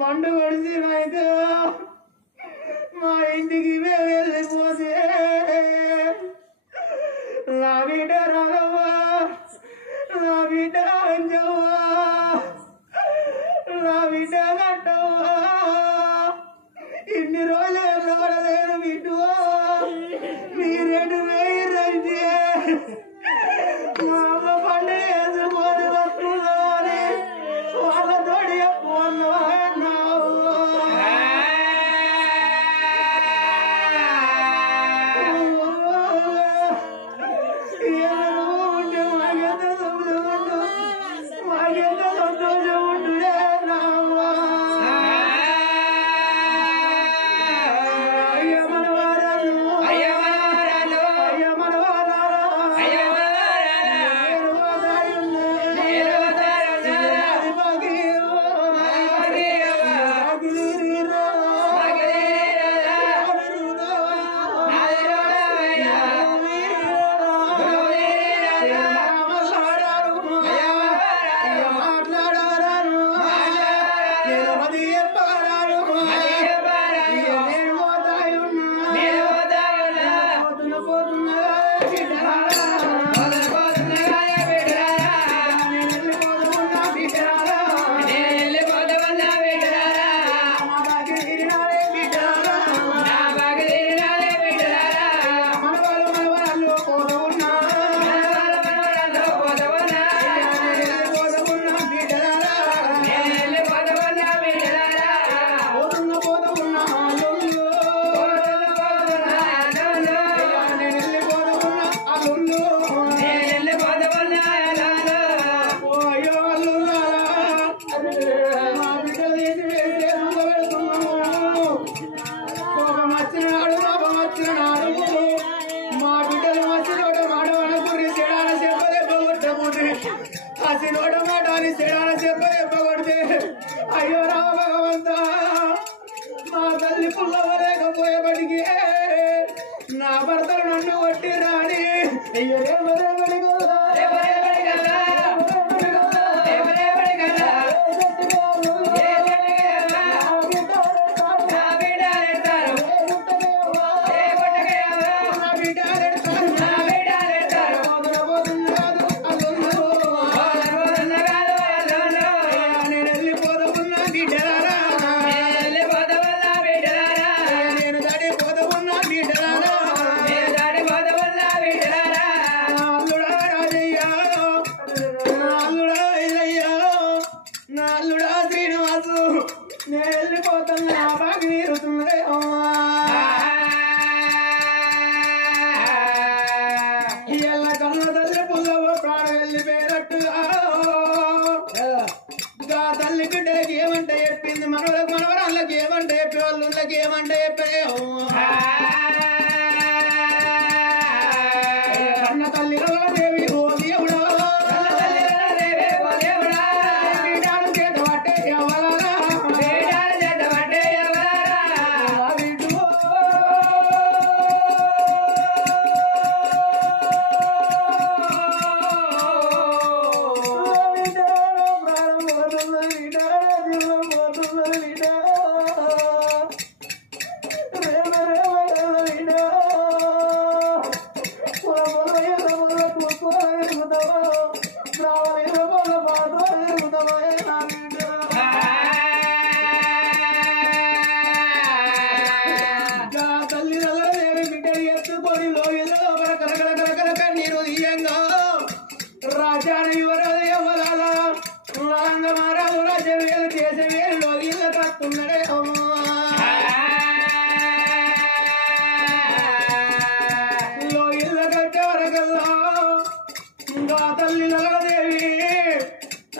పండు కొడిసినాక మా ఇంటికి వెళ్ళిపోతే నా బిడ్డ రాఘవ్వ నా బిడ్డ అంజవ్వ నా బిడ్డ గట్టవ్వ ఇన్ని రోజులు వెళ్ళబడలేను బిడ్డు నీ 2,000 రంటే తల్లి పుల్లవలేకపోయేపటికి నా భర్తలు నన్ను కొట్టి రాని అయ్యో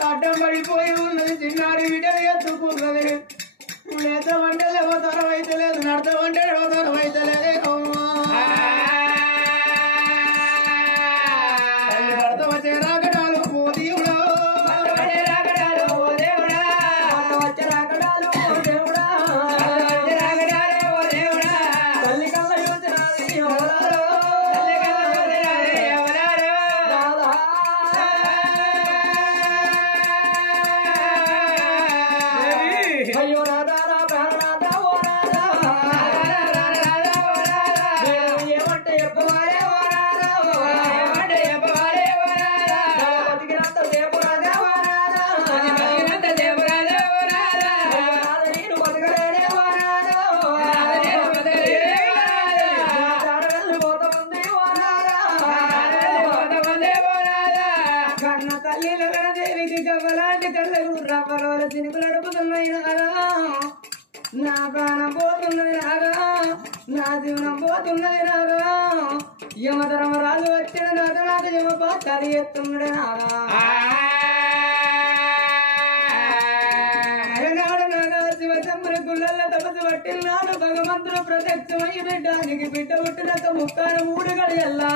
అడ్డం పడిపోయి ఉన్నది చిన్నారి బిడ్డలు ఎత్తుకున్నది లేదమంటే లేవతరం అయితే లేదు నడతామంటే లేవతరం అయితే లేదు భర్త వచ్చే రాకడాలు ఓ దేవుడా వచ్చే రాకడాలు ఓ దేవుడా తల్లి కళ్ళ యోచనాది ఎవరారో అయ్యో రాధా రాధా ఓ రాధా ఏమంటే చెప్పవారే ఓ రాధా ఏమంటే చెప్పవారే ఓ రాధా బతికినంత సేపు రాధా ఓ రాధా బతికినంత సేపు రాధా ఓ రాధా నేను బతకలేనే ఓ రాధా నేను బతకలేనే ఓ రాధా చాడగల్లు పోతమంది ఓ రాధా పోతమంది ఓ రాధా కన్న తల్లిల దేవికి గవ్వలాంటి కళ్ళకు రవ్వలోల చినుకులు అడుపుతున్నాయి నాగా నా ప్రాణం పోతున్నది నాగా నా జీవనం పోతున్నది నాగా యమధర్మరాజు వచ్చిన నాట నాకు యమ పాత్రలు ఎత్తున్నది నాగా అలనాడు నాగా శివశంబరి గుళ్ళల్లో తపస్సు పట్టినాడు భగవంతుడు ప్రత్యక్షమై బిడ్డానికి బిడ్డ పుట్టినాక ముక్కాను మూడు గడియల్లా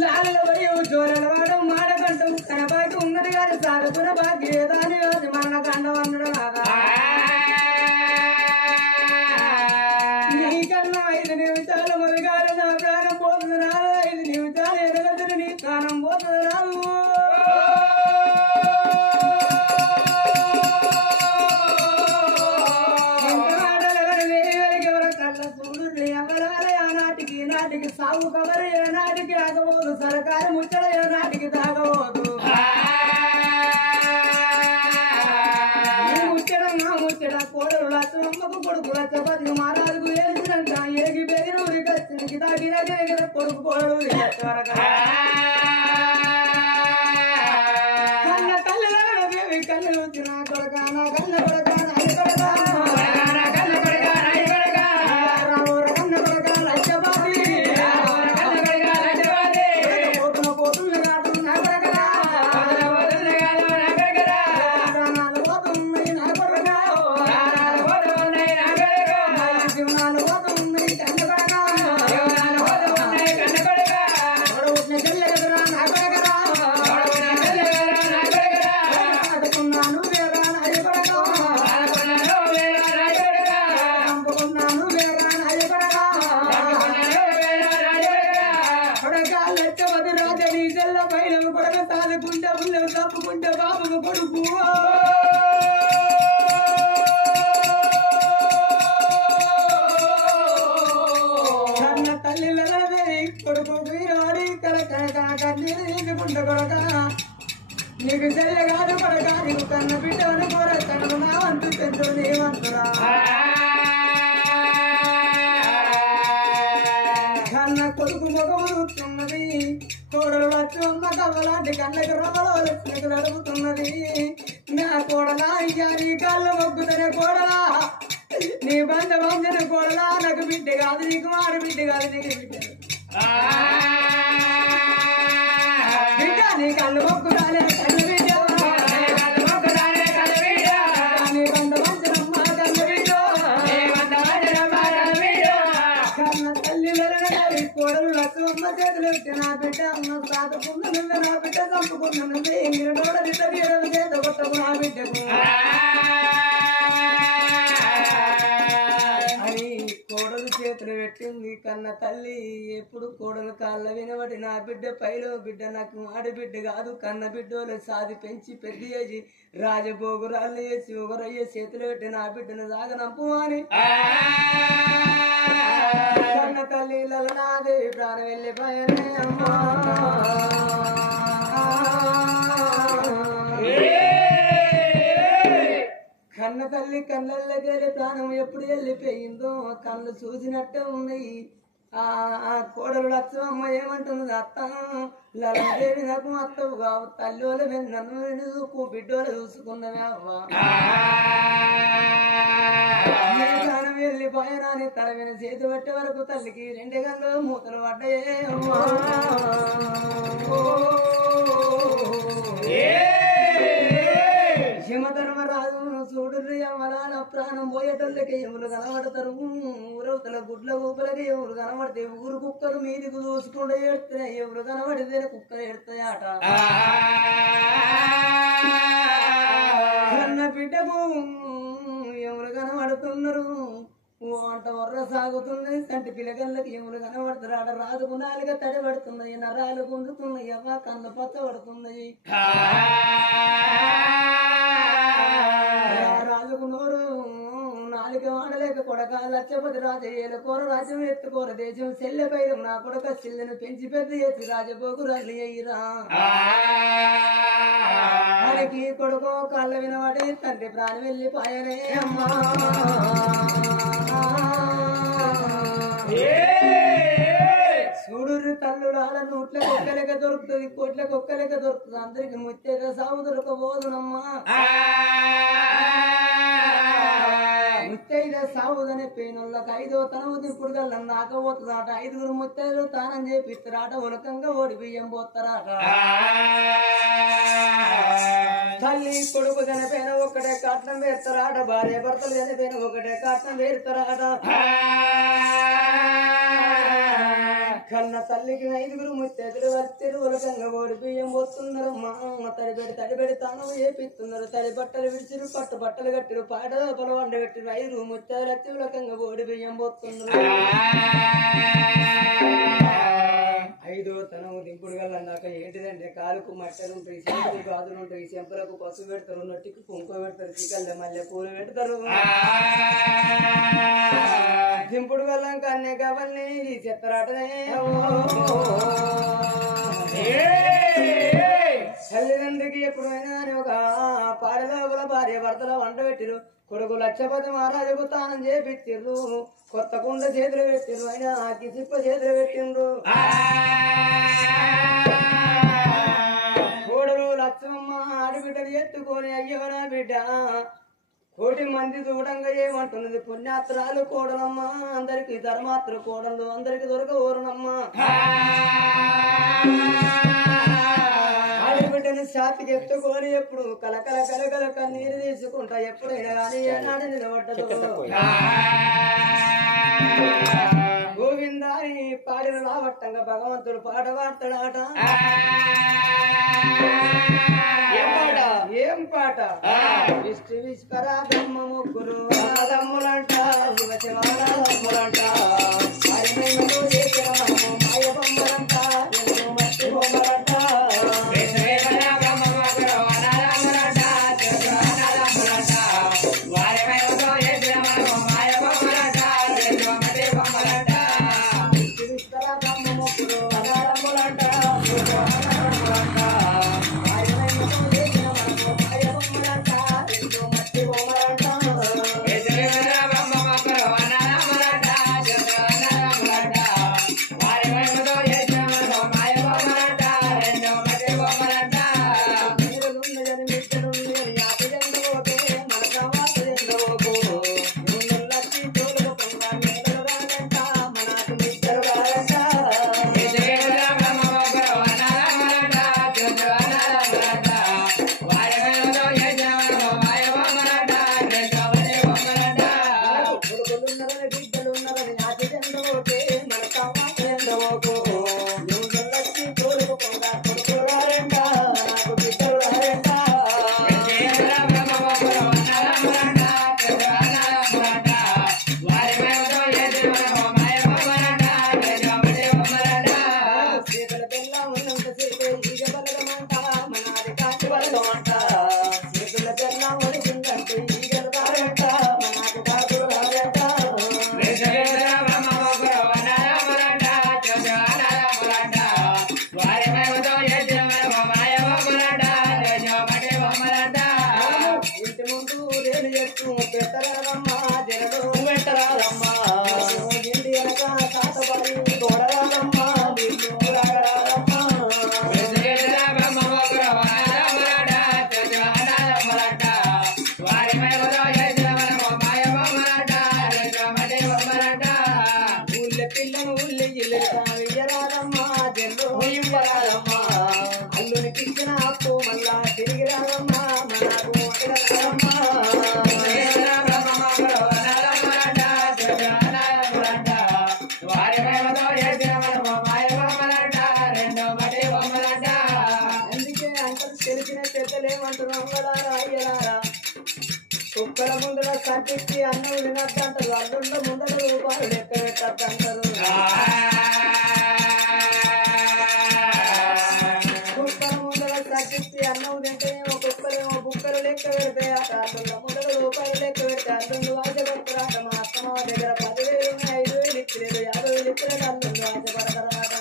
లాల వయు జోరల వాడం మాడకంట కనపాటి ఉన్నది గారి సాగుతున్న భాగ్యదాని యోజి మరణ కండవన్నుడు నాగా నీకన్నా 5 నిమిషాలు మొదగారు నా ప్రాణం పోతుంది నాగా 5 నిమిషాలు ఎదగదురు నీ ప్రాణం పోతుంది రాము నాటికి సాగు కవరు ఏ నాటికి ఆగబోదు సరకారు ముచ్చట ఏ నాటికి తాగబోదు ముచ్చట నా ముచ్చట కోడలు లచ్చమ్మకు కొడుకు లచ్చపతి మహారాజుకు ఏలిసినంత ఏగి పెరిగిన ఊరికి వచ్చిన తాగిన కొడుకు కోడలు కన్న తల్లి దేవి కళ్ళు వచ్చిన కొడక నా కన్న కొడక నాయి కొడక చెల్లె వంట కొడక నీకు చెయ్యగాదు కొడక నీకు కన్న బిడ్డను కోరతను నా వంతు పెద్దలు నీ వంతురా కన్న కొడుకు మొగవుతున్నది కోడలు వచ్చున్న కవ్వలాంటి కళ్ళకి రమలో లక్ష్మికి నడుపుతున్నది నా కోడలా ఇక నీ కళ్ళు మొక్కుతనే కోడలా నీ బంధ వంజన కోడలా నాకు బిడ్డ కాదు నీకు మాడు బిడ్డ కాదు నీకు బిడ్డ నీ కళ్ళు మొక్కుతానే కళ్ళు బిడ్డ నీ బంధ వంజనమ్మ కళ్ళు బిడ్డ కన్న తల్లి కోడలు లక్ష్మమ్మ చేతులు పెట్టి నా బిడ్డ అమ్మ సాకుకున్న నువ్వే నా బిడ్డ చంపుకున్న నువ్వే మీరు నోడ బిడ్డ వీరవి చేత కొట్టకు నా బిడ్డకు కోడలు చేతులు పెట్టింది కన్న తల్లి ఎప్పుడు కోడలు కాళ్ళ వినబడి నా బిడ్డ పైలో బిడ్డ నాకు ఆడి బిడ్డ కాదు కన్న బిడ్డలు సాది పెంచి పెద్ద చేసి రాజభోగురాళ్ళు వేసి ఒకరయ్యే చేతులు పెట్టి నా బిడ్డను సాగనంపు అని కన్న తల్లి లలనాదేవి ప్రాణం వెళ్ళిపోయానే అమ్మా కన్న తల్లి కళ్ళల్లోకెళ్ళి ప్రాణం ఎప్పుడు వెళ్ళిపోయిందో కళ్ళు చూసినట్టే ఉన్నాయి ఆ కోడలు లక్ష్మమ్మ ఏమంటున్నది అత్త లలదేవి నాకు అత్తవు కావు తల్లిలో నన్ను చూపు బిడ్డోలు చూసుకున్నవే అవ్వ ప్రాణం వెళ్ళిపోయినా అని తల మీద చేతి పట్టే వరకు తల్లికి 2 గంటలు మూతలు పడ్డాయే అమ్మా యమధర్మరాజు చూడు యమలాల ప్రాణం పోయేటోళ్ళకి ఎములు కనబడతారు ఊరవతల గుడ్ల ఊపలకి ఎములు కనబడితే ఊరు కుక్కలు మీదికి చూసుకుంటూ ఏడుతున్నాయి ఎవరు కనబడితే కుక్కలు ఏడుతాయట కన్న బిడ్డకు ఎవరు కనబడుతున్నారు అంట వర్ర సాగుతున్నాయి సంటి పిల్లగళ్ళకి ఎములు కనబడతారు ఆడ రాజుకు నాలుగా తడిపడుతున్నాయి నరాలు గుంజుతున్నాయి అవ్వ కన్న పచ్చ పడుతున్నాయి రాజుకు నోరు నాలుక వాడలేక కొడక లచ్చపతి రాజయ్యేల కోర రాజ్యం ఎత్తుకోర దేశం చెల్లెపైరు నా కొడక చెల్లెను పెంచి పెద్ద ఎత్తి రాజపోకు రల్లి అయ్యిరా మనకి కొడుకో కళ్ళ వినవాడి తండ్రి ప్రాణం వెళ్ళిపోయనే అమ్మా చూడు తల్లుడాల నూట్ల కుక్కలెక్క దొరుకుతుంది కోట్ల కుక్కలెక్క దొరుకుతుంది అందరికి ముత్తేద సాగు దొరకబోదునమ్మా ముత్తైద సాగుదనే పేనోళ్ళకి 5వ తనవు దిప్పుడు కల్లా నాకపోతుందట 5గురు ముత్తైదులు తానం చేపిస్తారట ఉలకంగా ఓడి బియ్యం పోతారట తల్లి కొడుకు చనిపోయిన ఒకటే కట్నం వేస్తారట భార్య భర్తలు చనిపోయిన ఒకటే కట్నం వేస్తారట కన్న తల్లికి 5గురు ముత్తైదులు వచ్చారు ఉలకంగా ఓడి బియ్యం పోతున్నారు మా తడిబెడి తాను చేపిస్తున్నారు తడి బట్టలు విడిచిరు పట్టు బట్టలు కట్టిరు పాట పొల వండ పెట్టిరు 5 ముత్తైదులు వచ్చి ఉలకంగా ఓడి బియ్యం పోతున్నారు 5వ తనము దింపుడు గల్లాక ఏంటిదంటే కాలుకు మట్టలు ఉంటాయి చేతులు గాజులు ఉంటాయి చెంపలకు పసుపు పెడతారు నొట్టికి కుంకుమ పెడతారు చికల్ల మల్లె పూలు పెడతారు దింపుడు గల్లాక అన్నీ కావాలని చెత్తరాటనే తల్లిదండ్రికి ఎప్పుడైనా ఒక పాడలోపల భార్య భర్తల వంట పెట్టిరు కొడుకు లక్షపతి మహారాజుకు తానం చేపిచ్చిర్రు కొత్త కుండ చేతులు పెట్టిర్రు అయినా కిసిప్ప చేతులు పెట్టిండ్రు కోడలు లక్ష్మమ్మ ఆడిబిడ్డలు ఎత్తుకొని అయ్యవనా బిడ్డ 1 మంది చూడంగా ఏమంటున్నది పుణ్యాత్రాలు కోడలమ్మ అందరికి ధర్మాత్ర కోడలు అందరికి దొరకవోరునమ్మా ఆడిబిడ్డను ఛాతికి ఎత్తుకొని ఎప్పుడు కలకల కలకల కన్నీరు తీసుకుంటా ఎప్పుడైనా కానీ ఏనాడు నిలబడ్డదు గోవిందాని పాడిన రావట్టంగా భగవంతుడు పాట పాడతాడాట ఏం పాట విష్ణు విశ్వరా బ్రహ్మ ముగ్గురు దమ్ములంట శివ శివాలమ్ములంట హరిమహిమలు మాయ బొమ్మలంట మట్టి బొమ్మలంట విశ్వరా బ్రహ్మ ముగ్గురు దమ్ములంట ఊళ్ళ పిల్లను ఊళ్ళ ఇయ్యరాదమ్మా జల్లు ఇయ్యరాదమ్మా అల్లుని పిచ్చిన అప్పు మళ్ళా తిరిగి రాదమ్మా మనకు రాదమ్మా అందుకే అంటారు తెలిసిన చెత్తలేమంటున్నాం కదా అయ్యలారా కుక్కల ముందర కట్టించి అన్నం వినద్దంటారు అల్లుళ్ళ ముందర రూపాయలు లెక్క పెట్టద్దంటారు కుక్కల ముందర కట్టించి అన్నం తింటేనేమో కుక్కలేమో బుక్కలు లెక్క పెడితే అట అల్లుళ్ళ ముందర రూపాయలు లెక్క పెడితే అల్లుళ్ళు ఆశపడతారట మా అత్తమ్మ దగ్గర 10,000 ఉన్నాయి 5,000 ఇచ్చలేదు 50,000 ఇచ్చలేదు అల్లుళ్ళు ఆశపడతారట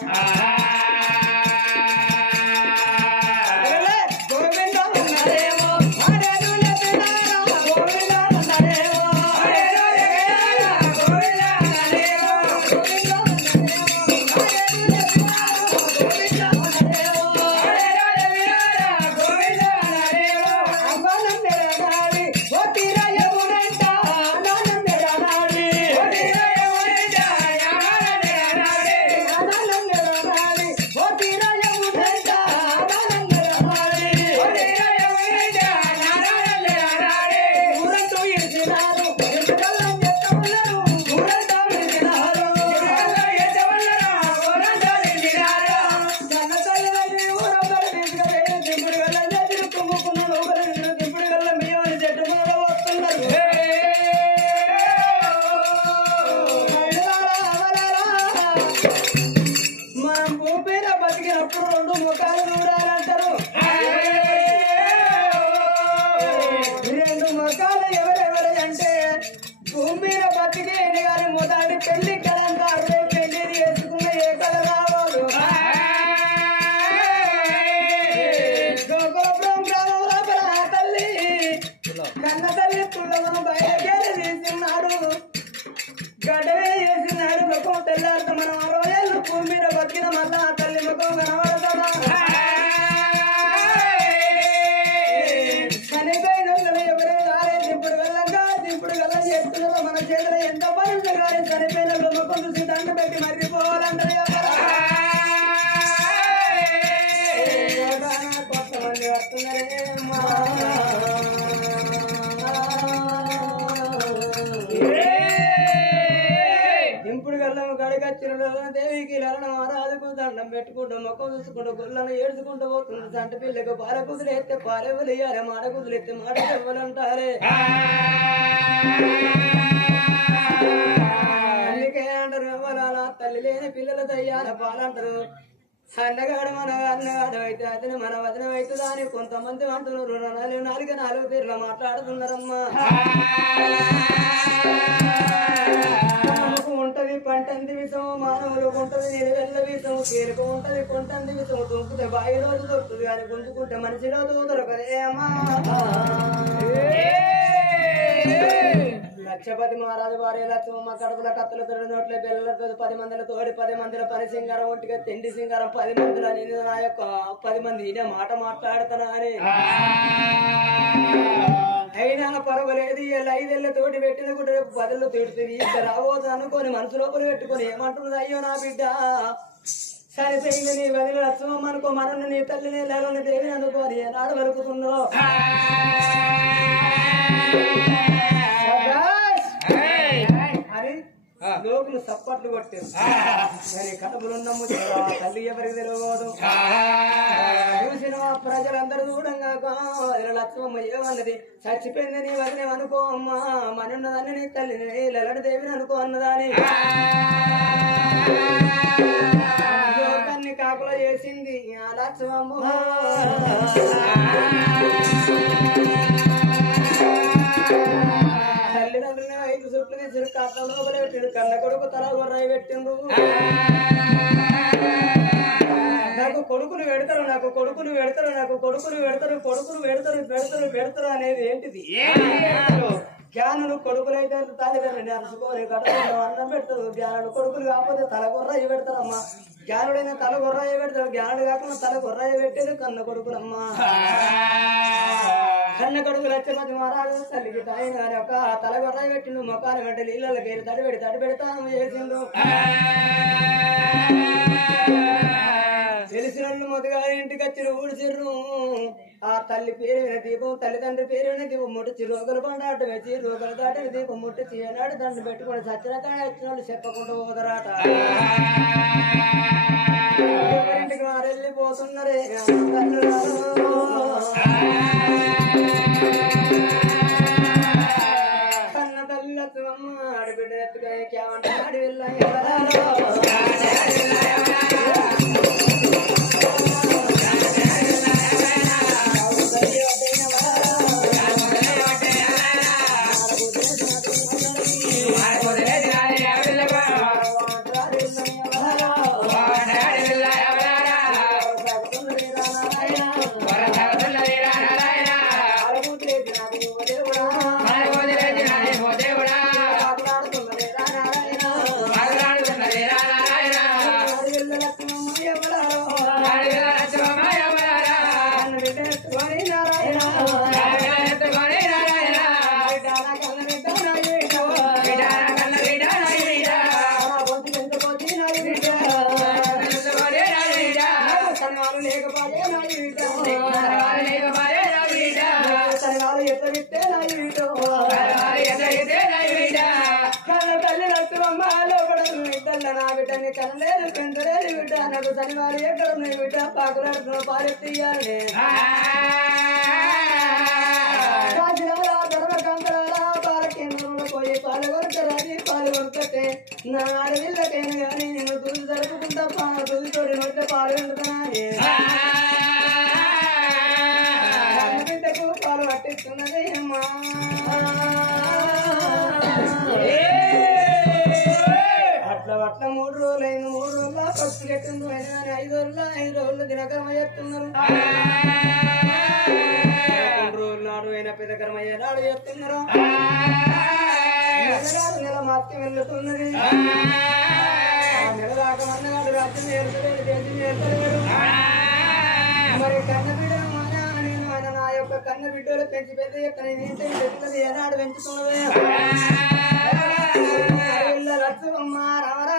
దేవికి రాజుకు దండం పెట్టుకుంటూ మొక్కం చూసుకుంటూ గుళ్ళను ఏడ్చుకుంటూ పోతుంది సంట పిల్లకు పాల కుదిలేస్తే పాలెవలు ఇయ్యాలి మాట కుదిలేస్తే మాట ఇవ్వాలంటారే అందుకే అంటారు ఎవరాలా తల్లి లేని పిల్లలు తయ్యాల పాలంటారు అన్నగాడు మన అన్నగాడు అయితే అతను మన వదనం అవుతుందా అని కొంతమంది అంటున్నారు 4 తీరులో మాట్లాడుతున్నారమ్మా ఉంటది పంటంది విషం మానవులు ఉంటది నిలవెల్ల విషం కీరకు ఉంటది కొంటంది విషం దొంకుతే బాయి రోజు దొరుకుతుంది కానీ గుంజుకుంటే మనిషి రోజు దొరకదే అమ్మా లక్షపతి మహారాజు భార్య లక్ష్మమ్మ కడుపుల కత్తుల తోడి నోట్ల పిల్లలతో 10 మందిల తోడి 10 మందిల పని సింగారం ఒంటిగా తిండి సింగారం 10 మందిలో నేను నా యొక్క 10 మంది ఇదే మాట మాట్లాడుతున్నా అని అయినా పర్వాలేదు 5 తోటి పెట్టిన కూడా 10 తిడుతుంది ఇక్కడ రాబోదు అనుకోని మనసు లోపల పెట్టుకొని ఏమంటున్నది అయ్యో నా బిడ్డ సరిపోయింది నీ వదిలి లక్ష్మమ్మ అనుకో మనల్ని నీ తల్లిని లేని దేవి అనుకోని ఏనాడు వరుకుతున్నావు లోకులు సప్పట్లు కొట్టారు కానీ కడుపులున్నమ్ము తల్లి ఎవరికి తెలియదు చూసిన ప్రజలందరూ చూడంగా లక్ష్మమ్మ ఏమన్నది చచ్చిపోయింది నీ వదిలే అనుకో అమ్మా మనున్నదాన్ని నీ తల్లిని లలడి దేవిని అనుకో అన్నదాని లోకాన్ని కాకుల చేసింది ఆ లక్ష్మమ్మ తల్లిదండ్రులని 5 చుట్లు తీసి కట్ల లోపల పెట్టిండు కన్న కొడుకు తల గొర్రాయి పెట్టిండు నాకు కొడుకులు పెడతారు నాకు కొడుకులు పెడతారు నాకు కొడుకులు పెడతారు కొడుకులు పెడతారు పెడతారు పెడతారు అనేది ఏంటిది జ్ఞానుడు కొడుకులైతే తల్లిదండ్రులని అరుచుకొని కడుపులో అన్నం పెడతారు జ్ఞానుడు కొడుకులు కాకపోతే తల గొర్రాయి పెడతారమ్మా జ్ఞానుడైనా తల గొర్రాయి పెడతారు జ్ఞానుడు కాకుండా తల గొర్రాయి పెట్టేది కన్న కొడుకులమ్మా కన్న కొడుకు లచ్చమతి మహారాజు తల్లికి తాయిన ఒక తలగొర్ర పెట్టిండు మొక్కలు వెంట నీళ్ళకి తడిపెడతాను చేసిండు తెలిసిన మొదగా ఇంటికి వచ్చిన ఊడిచిర్రు ఆ తల్లి పేరు విన దీపం తల్లిదండ్రి పేరు విన దీపం ముట్టించి రోగులు పండాట వేసి రోగులు దాటిన దీపం ముట్టించి ఏనాడు దండ పెట్టుకుని సచ్చిన కానీ వచ్చిన వాళ్ళు చెప్పకుండా పోదరాట ఇంటికి వారు వెళ్ళిపోతున్నారే కన్న తల్లి లచ్చమ్మ ఆడబిడ్డ ఎత్తుగా కేమంటే ఆడి నా బిడ్డని కనలేదు పెంచలేదు బిడ్డ నాకు శనివారం ఎక్కడ బిడ్డ పాకులాడుతున్న పాలెత్తియాలి పాలకేంద్రంలో పోయి పాల్గొనకరాని పాల్గొనకతే నా ఆడవిల్లకైనా కానీ నేను తుది జరుపుకుంటా తుది తోడి నోట్ల పాల్గొంటున్నాను బిడ్డకు పాలు పట్టిస్తున్నది అమ్మా అట్లా 3 రోజులైంది 3 రోజుల ఫస్ట్ ఎట్టుంది అయినా కానీ 5 రోజులు దినకర్మ చేస్తున్నారు 2 రోజులు నాడు అయినా పెద్దకర్మ ఏనాడు చేస్తున్నారు నెల మాత్రం వెళ్తున్నది నెల దాకా మన్నగాడు రాత్రి నేర్పలేదు దేశం నేర్పలేదు మరి కన్న బిడ్డ నేను నా యొక్క కన్న బిడ్డలు పెంచి పెద్ద యొక్క నేను ఏనాడు పెంచుతున్నదే లచ్చమ్మ రామరా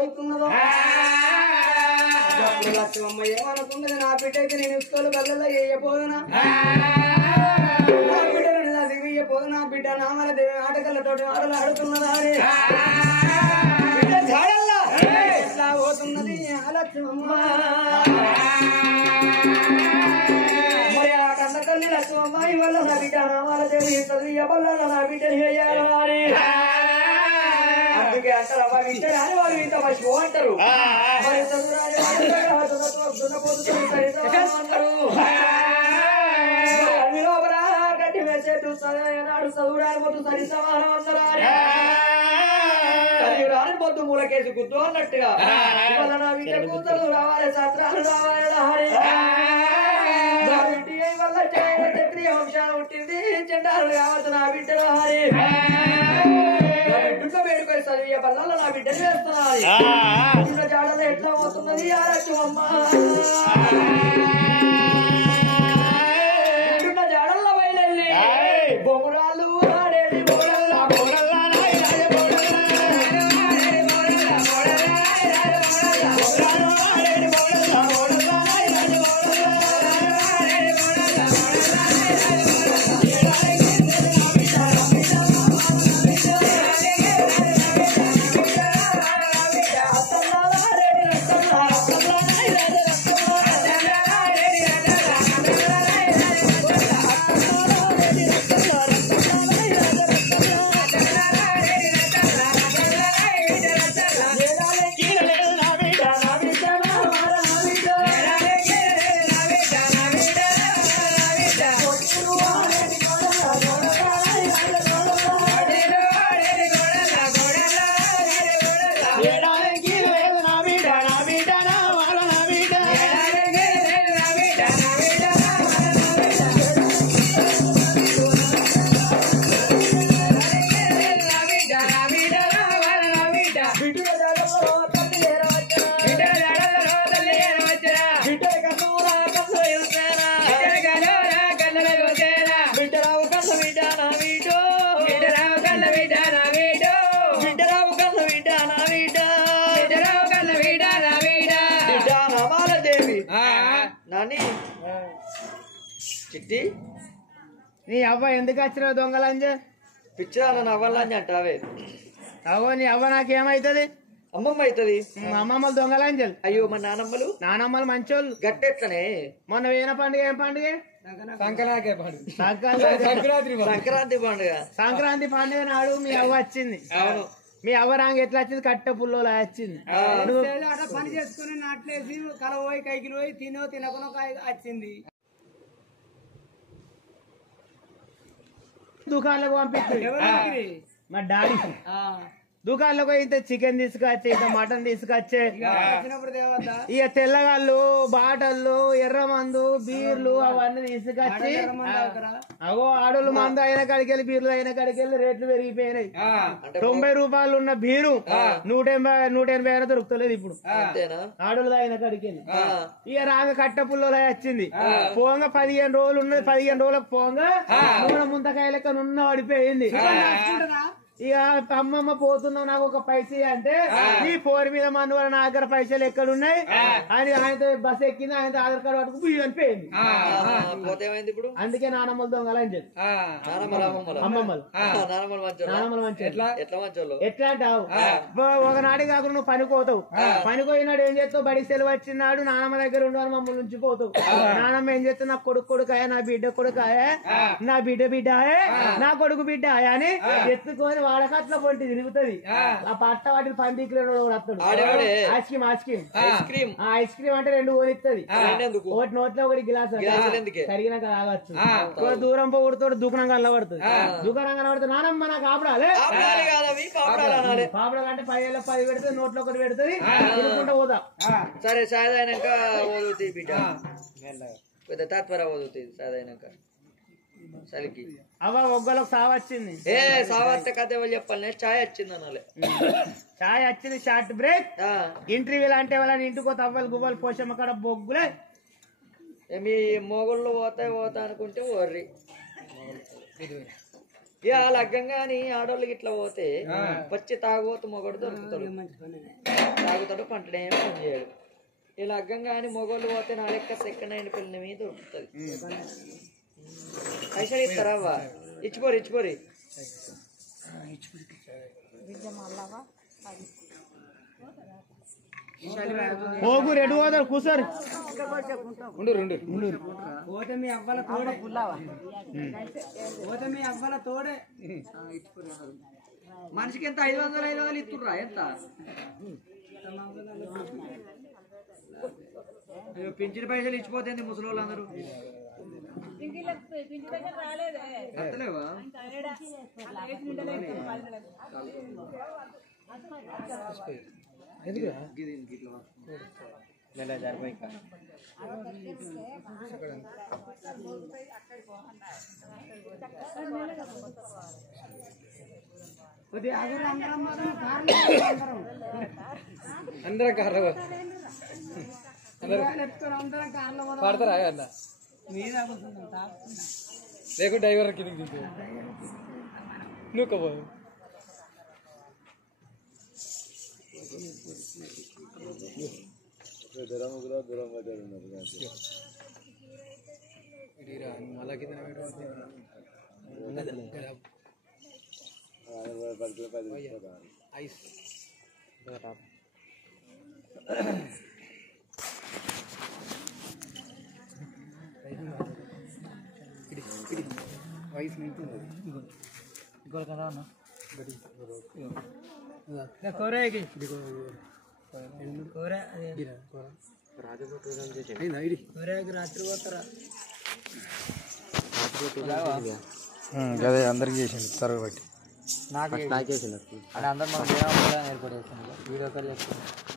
ఎప్పుడైతున్నదో అప్పుడు లక్ష్మమ్మ ఏమనుకున్నది నా బిడ్డకి నేను స్కూల్ కళ్ళలో వేయపోదునా నా బిడ్డను నా దివ్యపోదు నా బిడ్డ నామల దేవి ఆటకళ్ళతోటి ఆటలు ఆడుతున్నదా అని బిడ్డ జాడల్లా ఎట్లా పోతున్నది ఆ లక్ష్మమ్మ మరి ఆ కన్న తల్లి లక్ష్మమ్మ ఇవాళ నా బిడ్డ నామాల దేవి చదివియబల్ల నా బిడ్డని వేయాలి అందుకే అంటారు అమ్మ బిడ్డ అని వారు ఇంత పశువు అంటారు మరి గట్టి మెసేజ్ నాడు చదువురాని పొద్దు సరి సమానం అందరాని చదివురాని పొద్దు మూలకేసి గుద్దు అన్నట్టుగా ఇవాళ నా బిడ్డ కూతురు రావాలి శాస్త్రాలు రావాలి వల్ల క్షత్రియ వంశాలు పుట్టింది చెండాలు కావద్దు నా బిడ్డలు హారి నా బిడ్డతో వేడుకొని చదివే బల్లలో నా బిడ్డలు వేస్తున్నారు జాడలో ఎట్లా పోతున్నది ఆరచ్చమ్మ జాడల్లో బయలుదేరి బొమ్మరాళ్ళు ఆడేది చిట్టి నీ అవ్వ ఎందుకు వచ్చినావు దొంగలంజ పిచ్చిదాన నవ్వాలని అంటావే అవో నీ అవ్వ నాకేమైతుంది అమ్మమ్మ అవుతుంది అమ్మమ్మలు దొంగలంజలు అయ్యో మా నానమ్మలు మంచోళ్ళు గట్టెట్లనే మొన్న వేన పండుగ ఏం పండుగ సంక్రాంతి పండుగ సంక్రాంతి పండుగ నాడు మీ అవ్వ వచ్చింది అవును మీ అవ్వ రాంగ ఎట్లా వచ్చింది కట్ట పుల్లోలా వచ్చింది పని చేసుకుని నాట్లేసి కలవోయి కైకిలు పోయి తినకుండా వచ్చింది దుకాణంలోకి పంపించింది మా డాడీ దుకాణంలోకి ఇంత చికెన్ తీసుకొచ్చి ఇంత మటన్ తీసుకొచ్చే ఇక తెల్లగాళ్ళు బాటళ్ళు ఎర్ర మందు బీర్లు అవన్నీ తీసుకొచ్చి అవో ఆడోళ్ళు మందు అయిన కాడికి వెళ్ళి బీర్లు అయిన కాడికి వెళ్ళి రేట్లు పెరిగిపోయినాయి 90 రూపాయలు ఉన్న బీరు 180 అయినా దొరుకుతలేదు ఇప్పుడు ఆడోళ్ళు అయిన కాడికి వెళ్ళి ఇక రాగా కట్ట పుల్లలో వచ్చింది పోంగా 15 రోజులు ఉన్నది 15 రోజులకు పోంగా నూనె ముంతకాయ లెక్క నున్న పడిపోయింది ఇక అమ్మమ్మ పోతున్నావు నాకు ఒక పైసే అంటే నీ ఫోన్ మీద మన వల్ల నా దగ్గర పైసలు ఎక్కడున్నాయి అని ఆయనతో బస్ ఎక్కింది ఆయనతో ఆధార్ కార్డు పట్టుకు బియ్యం అనిపోయింది అందుకే నానమ్మలు దొంగలని చెప్పి అమ్మమ్మలు ఎట్లా అంటావు ఒకనాడు కాకుండా నువ్వు పనిపోతావు పనిపోయినాడు ఏం చేస్తావు బడి సెలవు వచ్చినాడు నానమ్మ దగ్గర ఉండవు మమ్మల్ని నుంచి పోతావు నానమ్మ ఏం చేస్తావు నా కొడుకు కొడుకాయ నా బిడ్డ కొడుకాయ నా బిడ్డ బిడ్డాయే నా కొడుకు బిడ్డాయ అని ఎత్తుకొని వాడకట్ల పొంటి తిరుగుతుంది ఆ పట్ట వాటిని పండికిలో వస్తాడు ఐస్ క్రీమ్ అంటే 2 కోనిస్తుంది ఒకటి నోట్లో ఒకటి గ్లాస్ సరిగినాక తాగొచ్చు దూరం పోగొడుతాడు దుకాణం కనబడుతుంది దుకాణం కనబడుతుంది నానమ్మ నాకు ఆపడాలి పాపడ అంటే 10 పెడుతుంది నోట్లో ఒకటి పెడుతుంది తిరుగుకుంటూ పోతా సరే సాధారణంగా ఓదుతాయి బిడ్డ పెద్ద తత్వర ఓదుతాయి సాధారణంగా చలికి అవ్వ ఒగ్గలకు సావచ్చింది సావర్త కథ ఎవరు చెప్పాలి ఛాయ్ వచ్చింది అనాలి ఛాయ్ వచ్చింది షార్ట్ బ్రేక్ ఇంటర్వ్యూలు అంటే వాళ్ళని ఇంటికి తవ్వలు గువ్వలు పోషమ్మ కాడ బొగ్గులే మీ మొగుళ్ళు పోతా అనుకుంటే ఓర్రి ఇక లగ్గంగాని ఆడోళ్ళకి ఇట్లా పోతే పచ్చి తాగుబోతు మొగడు దొరుకుతాడు తాగుతాడు పంటడేమో పని చేయడు ఈ లగ్గం కానీ మొగోళ్ళు పోతే నా లెక్క సెకండ్ అయిన పిల్లల మీద దొరుకుతుంది పైసలు ఇస్తారా ఇచ్చిపోరి పోగు రెడు పోతారు కూసారు పోతే మీ అవ్వల తోడే పోతే మీ అవ్వల తోడే మనిషికి ఎంత 500 ఇస్తుర్రా ఎంత పింఛన్ పైసలు ఇచ్చిపోతుంది ముసలి వాళ్ళందరూ అత్తలేవా అందరం కార్లో పడతారా అన్న లేకుంటే డ్రైవర్ కింద నువ్వు మళ్ళా కింద ఐస్ వయసు నింటుంది ఇంకో కదా అన్న కోరేకి కోరే రాత్రి పోతారా అదే అందరికి చేసిండు సర్వ బట్టి నాకు చేసిండు అందరు మనం ఏర్పాటు చేస్తాను వీడియో కాల్ చేస్తాను